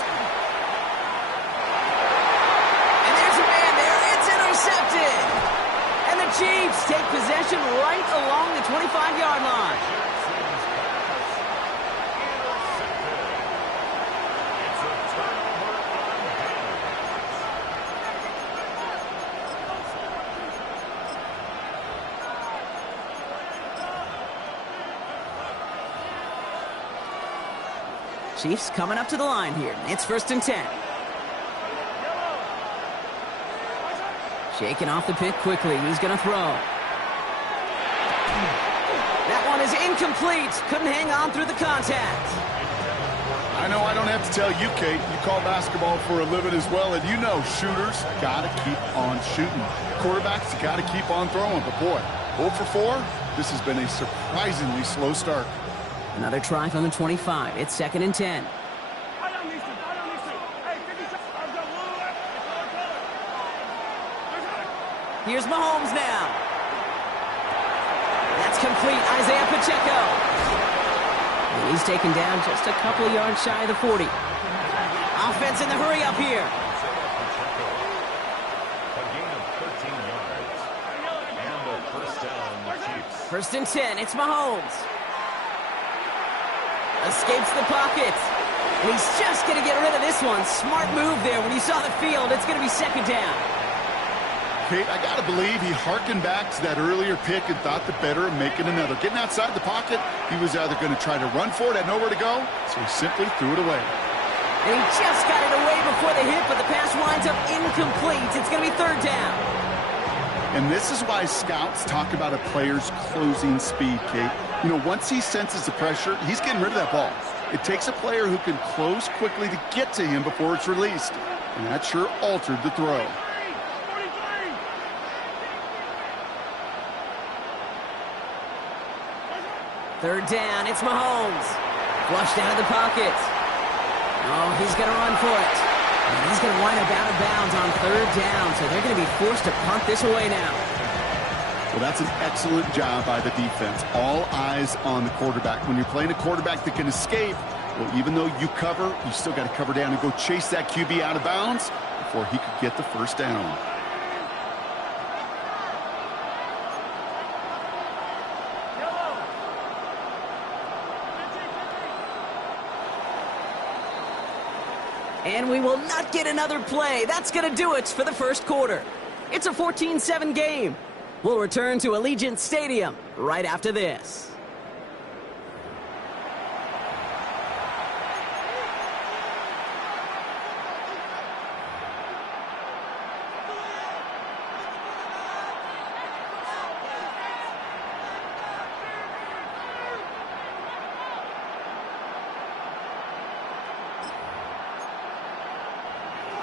And there's a man there. It's intercepted. And the Chiefs take possession right along the 25-yard line. Chiefs coming up to the line here. It's first and 10. Shaking off the pick quickly. He's going to throw. That one is incomplete. Couldn't hang on through the contact. I know I don't have to tell you, Kate. You call basketball for a living as well, and you know shooters got to keep on shooting. Quarterbacks got to keep on throwing. But, boy, 0 for 4, this has been a surprisingly slow start. Another try from the 25. It's second and 10. Here's Mahomes now. That's complete. Isaiah Pacheco. And he's taken down just a couple of yards shy of the 40. Offense in the hurry up here. A gain of 13 yards. And a first down, Chiefs. First and 10. It's Mahomes. Escapes the pocket. And he's just going to get rid of this one. Smart move there. When you saw the field, it's going to be second down. Kate, I got to believe he hearkened back to that earlier pick and thought the better of making another. Getting outside the pocket, he was either going to try to run for it, had nowhere to go, so he simply threw it away. And he just got it away before the hit, but the pass winds up incomplete. It's going to be third down. And this is why scouts talk about a player's closing speed, Kate. You know, once he senses the pressure, he's getting rid of that ball. It takes a player who can close quickly to get to him before it's released. And that sure altered the throw. Third down, it's Mahomes. Flushed out of the pocket. Oh, he's going to run for it. And he's going to wind up out of bounds on third down, so they're going to be forced to punt this away now. Well, that's an excellent job by the defense. All eyes on the quarterback. When you're playing a quarterback that can escape, well, even though you cover, you still got to cover down and go chase that QB out of bounds before he could get the first down. And we will not get another play. That's going to do it for the first quarter. It's a 14-7 game. We'll return to Allegiant Stadium right after this.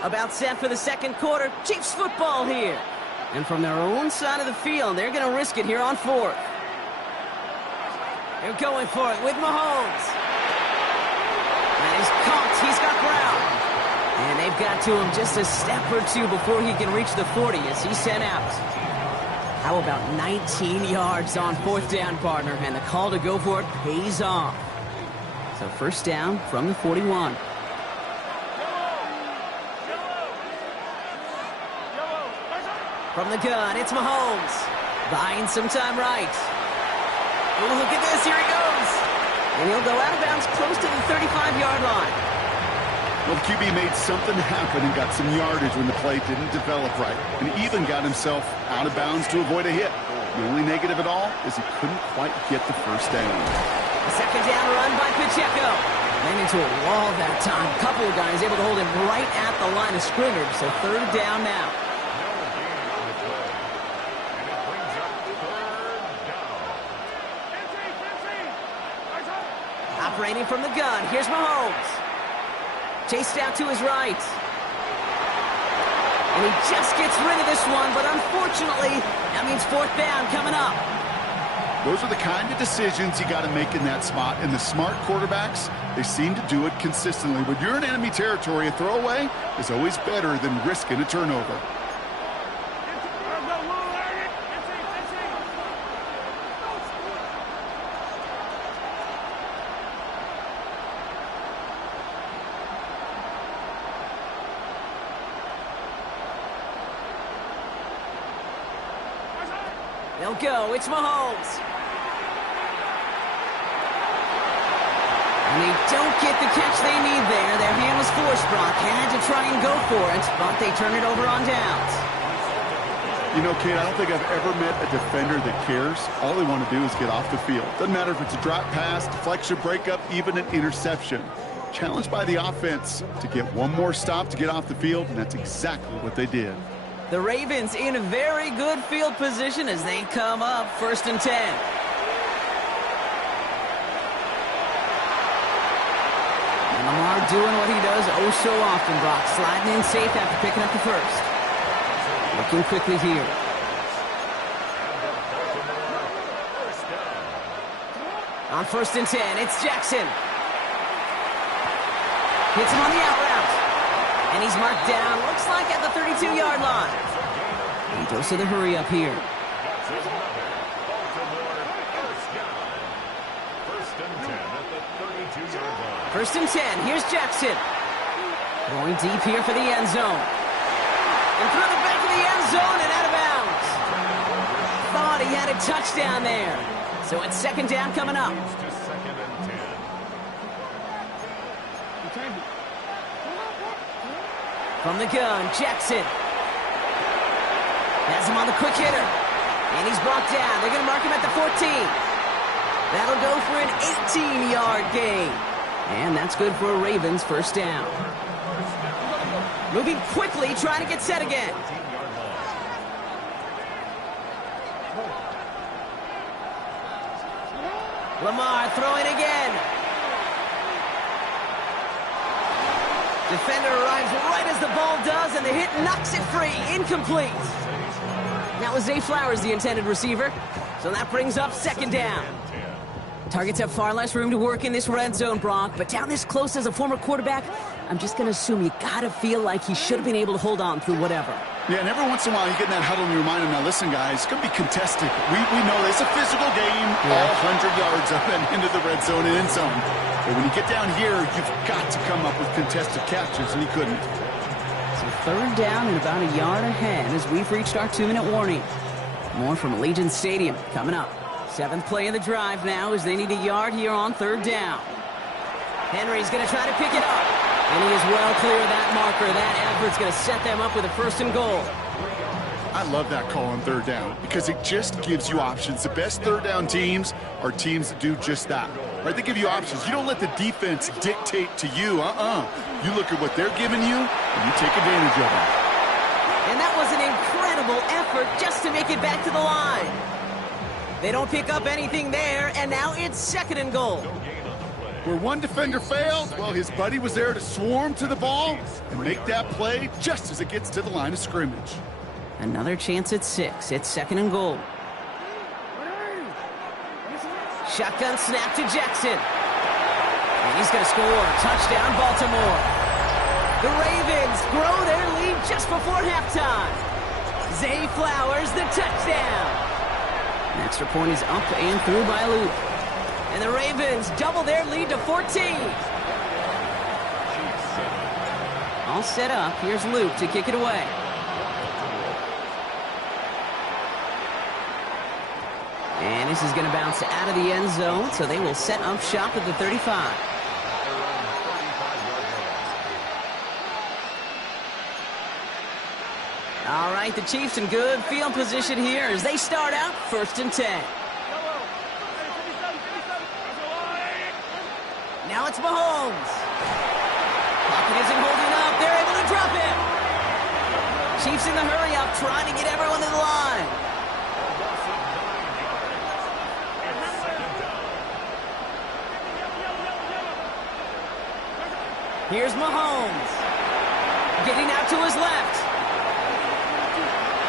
About set for the second quarter. Chiefs football here. And from their own side of the field, they're going to risk it here on fourth. They're going for it with Mahomes. And he's caught. He's got ground. And they've got to him just a step or two before he can reach the 40 as he's sent out. How about 19 yards on fourth down, partner? And the call to go for it pays off. So first down from the 41. From the gun, it's Mahomes. Buying some time right. Oh, look at this. Here he goes. And he'll go out of bounds close to the 35-yard line. Well, the QB made something happen and got some yardage when the play didn't develop right. And even got himself out of bounds to avoid a hit. The only negative at all is he couldn't quite get the first down. A second down run by Pacheco. Ran into a wall that time. A couple of guys able to hold him right at the line of scrimmage. So third down now. training from the gun. Here's Mahomes. Chased out to his right. And he just gets rid of this one, but unfortunately, that means fourth down coming up. Those are the kind of decisions you got to make in that spot. And the smart quarterbacks, they seem to do it consistently. When you're in enemy territory, a throwaway is always better than risking a turnover. They'll go. It's Mahomes. And they don't get the catch they need there. Their hand was forced, Brock. Had to try and go for it, but they turn it over on downs. You know, Kate, I don't think I've ever met a defender that cares. All they want to do is get off the field. Doesn't matter if it's a drop pass, deflection, breakup, even an interception. Challenged by the offense to get one more stop to get off the field, and that's exactly what they did. The Ravens in a very good field position as they come up 1st and 10. And Lamar doing what he does oh so often, Brock. Sliding in safe after picking up the first. Looking quickly here. On 1st and 10, it's Jackson. Hits him on the out route. And he's marked down, looks like at the 32-yard line. He goes to the hurry up here. First and 10, here's Jackson. Going deep here for the end zone. And through the back of the end zone and out of bounds. Thought he had a touchdown there. So it's 2nd down coming up. From the gun, Jackson. Has him on the quick hitter. And he's brought down. They're going to mark him at the 14. That'll go for an 18-yard gain. And that's good for a Ravens 1st down. Moving quickly, trying to get set again. Lamar throwing again. Defender arrives right as the ball does, and the hit knocks it free. Incomplete. That was Zay Flowers, the intended receiver. So that brings up 2nd down. Targets have far less room to work in this red zone, Brock. But down this close as a former quarterback, I'm just going to assume you got to feel like he should have been able to hold on through whatever. Yeah, and every once in a while you get in that huddle and you remind them, now listen, guys, it's going to be contested. We know it's a physical game, all 100 yards up and into the red zone and end zone. But when you get down here, you've got to come up with contested catches, and he couldn't. So 3rd down and about a yard ahead as we've reached our 2-minute warning. More from Allegiant Stadium coming up. 7th play of the drive now as they need a yard here on 3rd down. Henry's going to try to pick it up. And he is well clear of that marker. That effort's going to set them up with a 1st and goal. I love that call on 3rd down because it just gives you options. The best 3rd down teams are teams that do just that. Right? They give you options. You don't let the defense dictate to you. You look at what they're giving you, and you take advantage of it. And that was an incredible effort just to make it back to the line. They don't pick up anything there, and now it's 2nd and goal. Where one defender failed, well, his buddy was there to swarm to the ball and make that play just as it gets to the line of scrimmage. Another chance at 6. It's 2nd and goal. Shotgun snap to Jackson. And he's going to score. Touchdown, Baltimore. The Ravens grow their lead just before halftime. Zay Flowers, the touchdown. An extra point is up and through by Luke. And the Ravens double their lead to 14. All set up. Here's Luke to kick it away. And this is going to bounce out of the end zone, so they will set up shop at the 35. All right, the Chiefs in good field position here as they start out 1st and 10. Now it's Mahomes. Pocket isn't holding up. They're able to drop it. Chiefs in the hurry up, trying to get everyone to the line. Here's Mahomes. Getting out to his left.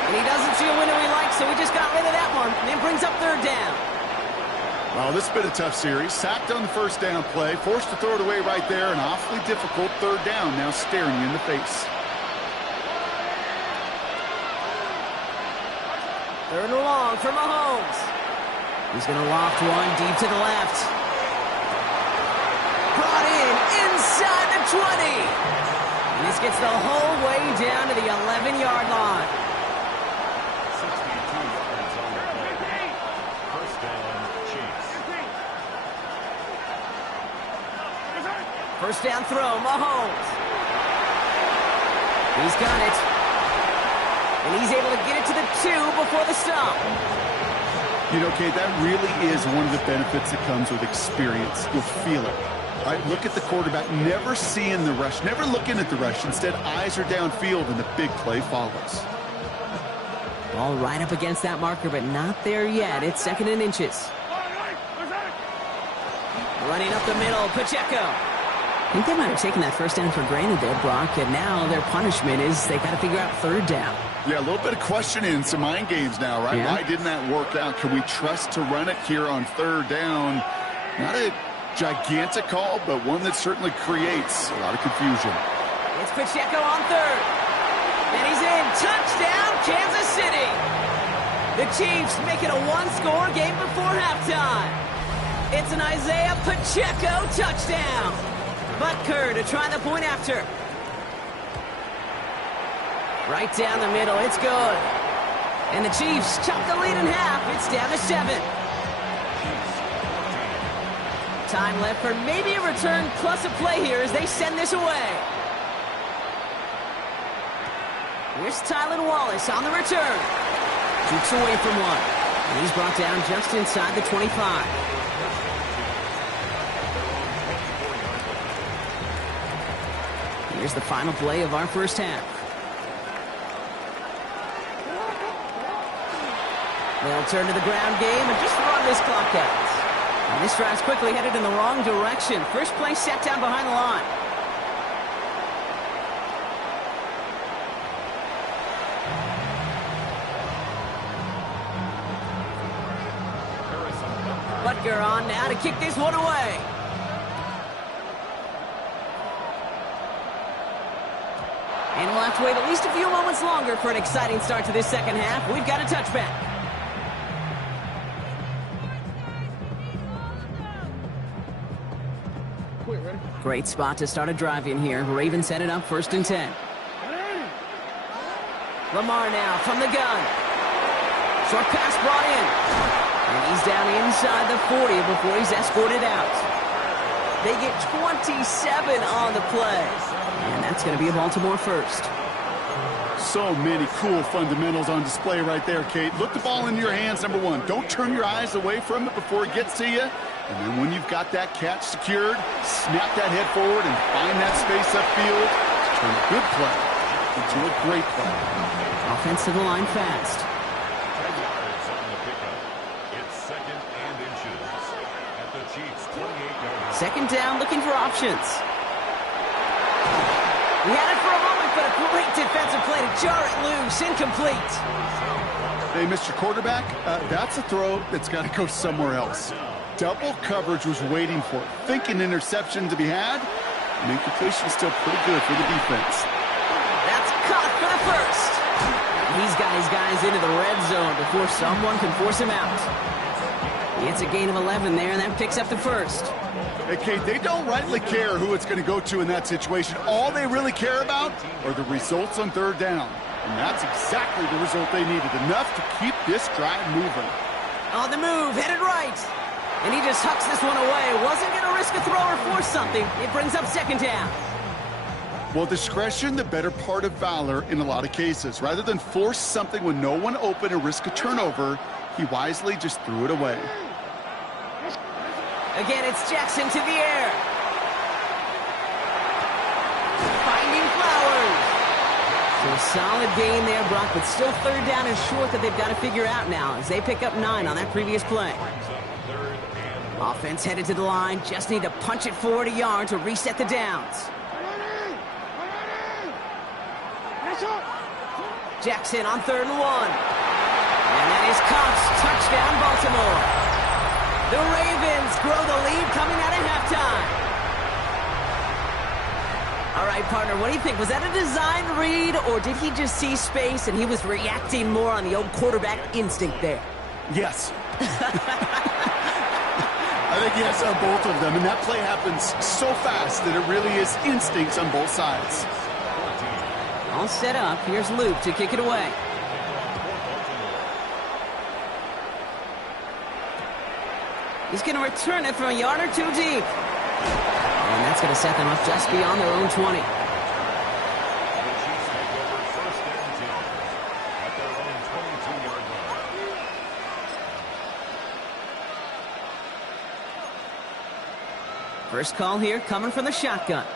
And he doesn't see a window he likes, so he just got rid of that one. And then brings up third down. Well, this has been a tough series. Sacked on the first down play. Forced to throw it away right there. An awfully difficult third down now staring you in the face. Third and long for Mahomes. He's going to loft one deep to the left. Brought in inside the 20. And this gets the whole way down to the 11-yard line. 62 yards on the play. First down, Chiefs. First down throw, Mahomes. He's got it. And he's able to get it to the 2 before the stop. You know, Kate, that really is one of the benefits that comes with experience. You'll feel it. All right, look at the quarterback, never seeing the rush, never looking at the rush. Instead, eyes are downfield, and the big play follows. Ball right up against that marker, but not there yet. It's second and inches. Running up the middle, Pacheco. I think they might have taken that first down for granted there, Brock, and now their punishment is they got to figure out third down. Yeah, a little bit of questioning, some mind games now, right? Yeah. Why didn't that work out? Can we trust to run it here on third down? Not a gigantic call, but one that certainly creates a lot of confusion. It's Pacheco on third. And he's in. Touchdown, Kansas City. The Chiefs make it a one-score game before halftime. It's an Isaiah Pacheco touchdown. Butker to try the point after. Right down the middle, it's good. And the Chiefs chop the lead in half. It's down to 7. Time left for maybe a return plus a play here as they send this away. Here's Tylan Wallace on the return. Jukes away from one. And he's brought down just inside the 25. Here's the final play of our first half. They'll turn to the ground game and just run this clock out. And this drive's quickly headed in the wrong direction. First play set down behind the line. Butker on now to kick this one away. And we'll have to wait at least a few moments longer for an exciting start to this second half. We've got a touchback. Great spot to start a drive in here. Ravens set it up 1st and 10. Lamar now from the gun. Short pass brought in. And he's down inside the 40 before he's escorted out. They get 27 on the play. And that's going to be a Baltimore first. So many cool fundamentals on display right there, Kate. Look the ball in your hands, number one. Don't turn your eyes away from it before it gets to you. And then when you've got that catch secured, snap that head forward and find that space upfield to turn a good play into a great play. Offensive line fast. 10 yards on the pickup. It's second and inches at the Chiefs' 28-yard line. Second down, looking for options. He had it for a moment, but a great defensive play to jar it loose. Incomplete. Hey, Mr. Quarterback, that's a throw that's got to go somewhere else. Double coverage was waiting for it. Thinking interception to be had, and incompletion still pretty good for the defense. That's caught for the first. He's got his guys into the red zone before someone can force him out. It's a gain of 11 there, and that picks up the first. Hey, Kate, they don't rightly care who it's going to go to in that situation. All they really care about are the results on third down. And that's exactly the result they needed. Enough to keep this drive moving. On the move, headed right. And he just hucks this one away. Wasn't going to risk a throw or force something. It brings up second down. Well, discretion, the better part of valor in a lot of cases. Rather than force something when no one open and risk a turnover, he wisely just threw it away. Again, it's Jackson to the air. Finding Flowers. So a solid gain there, Brock, but still third down and short that they've got to figure out now as they pick up 9 on that previous play. Offense headed to the line. Just need to punch it forward a yard to reset the downs. Jackson on 3rd and 1. And that is caught. Touchdown, Baltimore. The Ravens grow the lead coming out of halftime. All right, partner, what do you think? Was that a design read, or did he just see space and he was reacting more on the old quarterback instinct there? Yes. I think yes on both of them, and that play happens so fast that it really is instincts on both sides. All set up. Here's Luke to kick it away. He's going to return it from a yard or two deep. And that's going to set them up just beyond their own 20. First call here coming from the shotgun.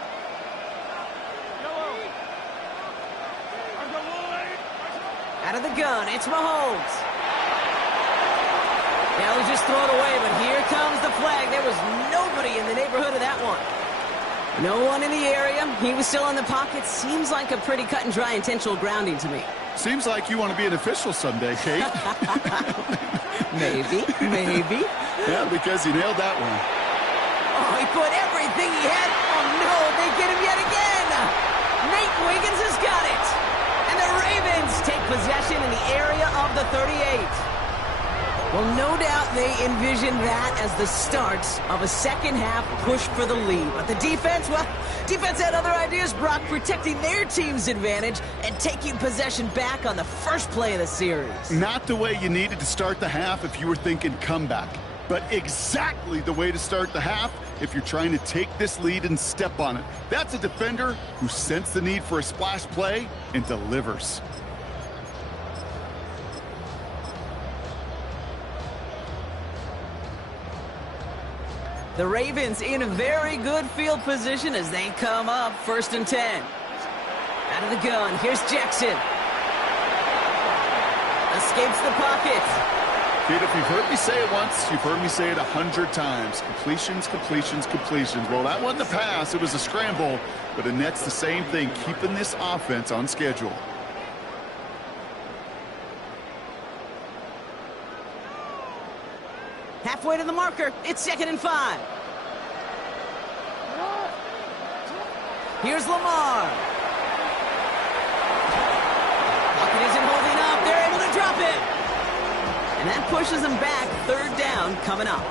Out of the gun, it's Mahomes. Now he'll just throw it away, but here comes the flag. There was nobody in the neighborhood of that one. No one in the area. He was still in the pocket. Seems like a pretty cut and dry intentional grounding to me. Seems like you want to be an official someday, Kate. Maybe. Yeah, because he nailed that one. Oh, he put everything he had. Oh, no, they get him yet again. Nate Wiggins has got it. And the Ravens take possession in the area of the 38. Well, no doubt they envisioned that as the start of a second-half push for the lead. But the defense, well, defense had other ideas, Brock, protecting their team's advantage and taking possession back on the first play of the series. Not the way you needed to start the half if you were thinking comeback, but exactly the way to start the half if you're trying to take this lead and step on it. That's a defender who sensed the need for a splash play and delivers. The Ravens in a very good field position as they come up 1st and 10. Out of the gun, here's Jackson. Escapes the pocket. Kid, if you've heard me say it once, you've heard me say it 100 times. Completions, completions, completions. Well, that wasn't a pass, it was a scramble, but it nets the same thing, keeping this offense on schedule. Halfway to the marker. It's 2nd and 5. Here's Lamar. Pocket isn't holding up. They're able to drop it. And that pushes them back. 3rd down coming up.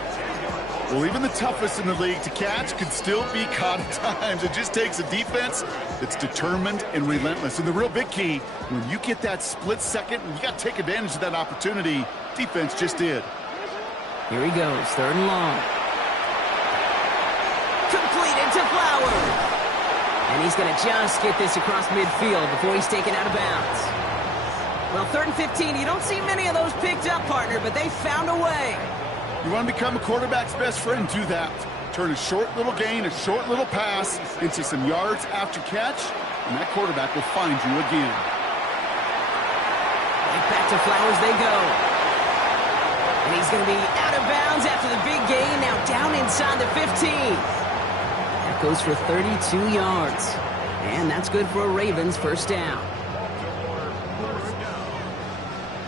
Well, even the toughest in the league to catch could still be caught at times. It just takes a defense that's determined and relentless. And the real big key, when you get that split second, you got to take advantage of that opportunity. Defense just did. Here he goes, 3rd and long. Completed to Flowers. And he's going to just get this across midfield before he's taken out of bounds. Well, 3rd and 15, you don't see many of those picked up, partner, but they found a way. You want to become a quarterback's best friend, do that. Turn a short little gain, a short little pass into some yards after catch, and that quarterback will find you again. Right back to Flowers they go. And he's going to be out of bounds after the big gain, now down inside the 15. That goes for 32 yards. And that's good for a Ravens 1st down.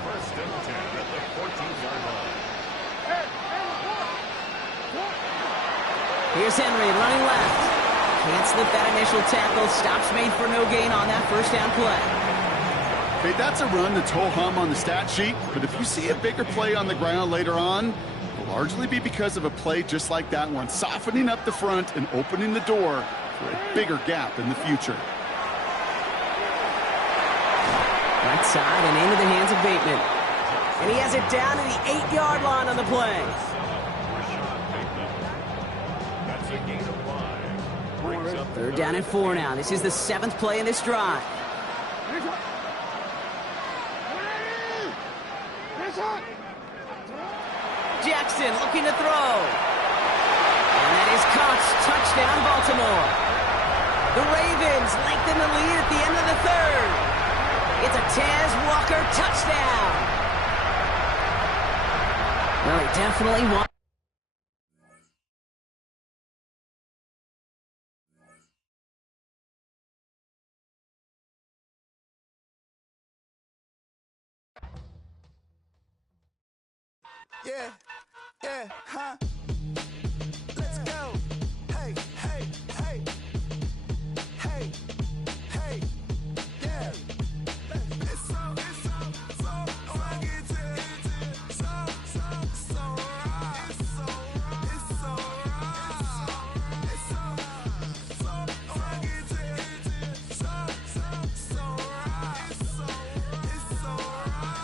First and 10 at the 14-yard line. Here's Henry running left. Can't slip that initial tackle. Stops made for no gain on that 1st down play. Okay, that's a run that's ho-hum on the stat sheet, but if you see a bigger play on the ground later on, it'll largely be because of a play just like that one, softening up the front and opening the door for a bigger gap in the future. Right side and into the hands of Bateman. And he has it down to the 8-yard line on the play. That's a gain of 5. Brings up 3rd down and 4 now. This is the 7th play in this drive. Jackson looking to throw. And that is caught. Touchdown, Baltimore. The Ravens lengthen the lead at the end of the 3rd. It's a Taz Walker touchdown. Well, he definitely won. Yeah, yeah, huh? Let's go. Hey, hey, hey. Hey, hey, yeah. It's so rugged. So raw. It's so raw. It's so raw. It's so rugged. So raw. It's so raw.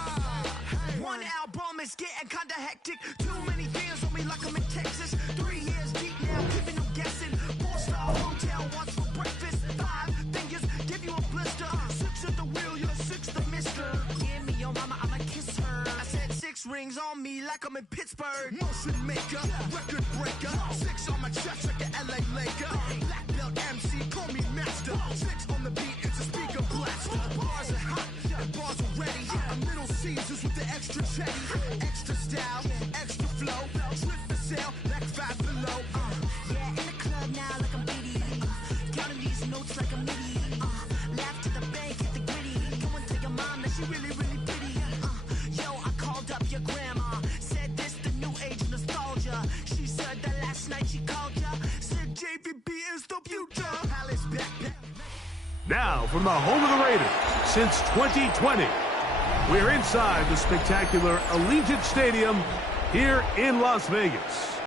One album is getting kinda hectic. Too many fans on me like I'm in Texas. 3 years deep now, keeping them guessing. 4-star hotel, what's for breakfast? 5 fingers, give you a blister. 6 at the wheel, you're 6 the mister. Give me your mama, I'ma kiss her. I said 6 rings on me like I'm in Pittsburgh. Motion maker, record breaker. 6 on my chest like an LA Laker. Black belt MC, call me master. 6 on the beat, it's a speaker blaster. Bars are hot, and bars are ready. A Middle Caesars with the extra chetty. Extra style, extra flow. Slip for sale, like 5 below. Yeah, in the club now like I'm Diddy. Counting these notes like a MIDI. Laugh to the bank, hit the gritty. Go and tell your mom that she really, really pretty. Yo, I called up your grandma. Said this the new age nostalgia. She said that last night she called ya. Said JVB is the future. Palace back. Now, from the home of the Raiders since 2020, we're inside the spectacular Allegiant Stadium here in Las Vegas.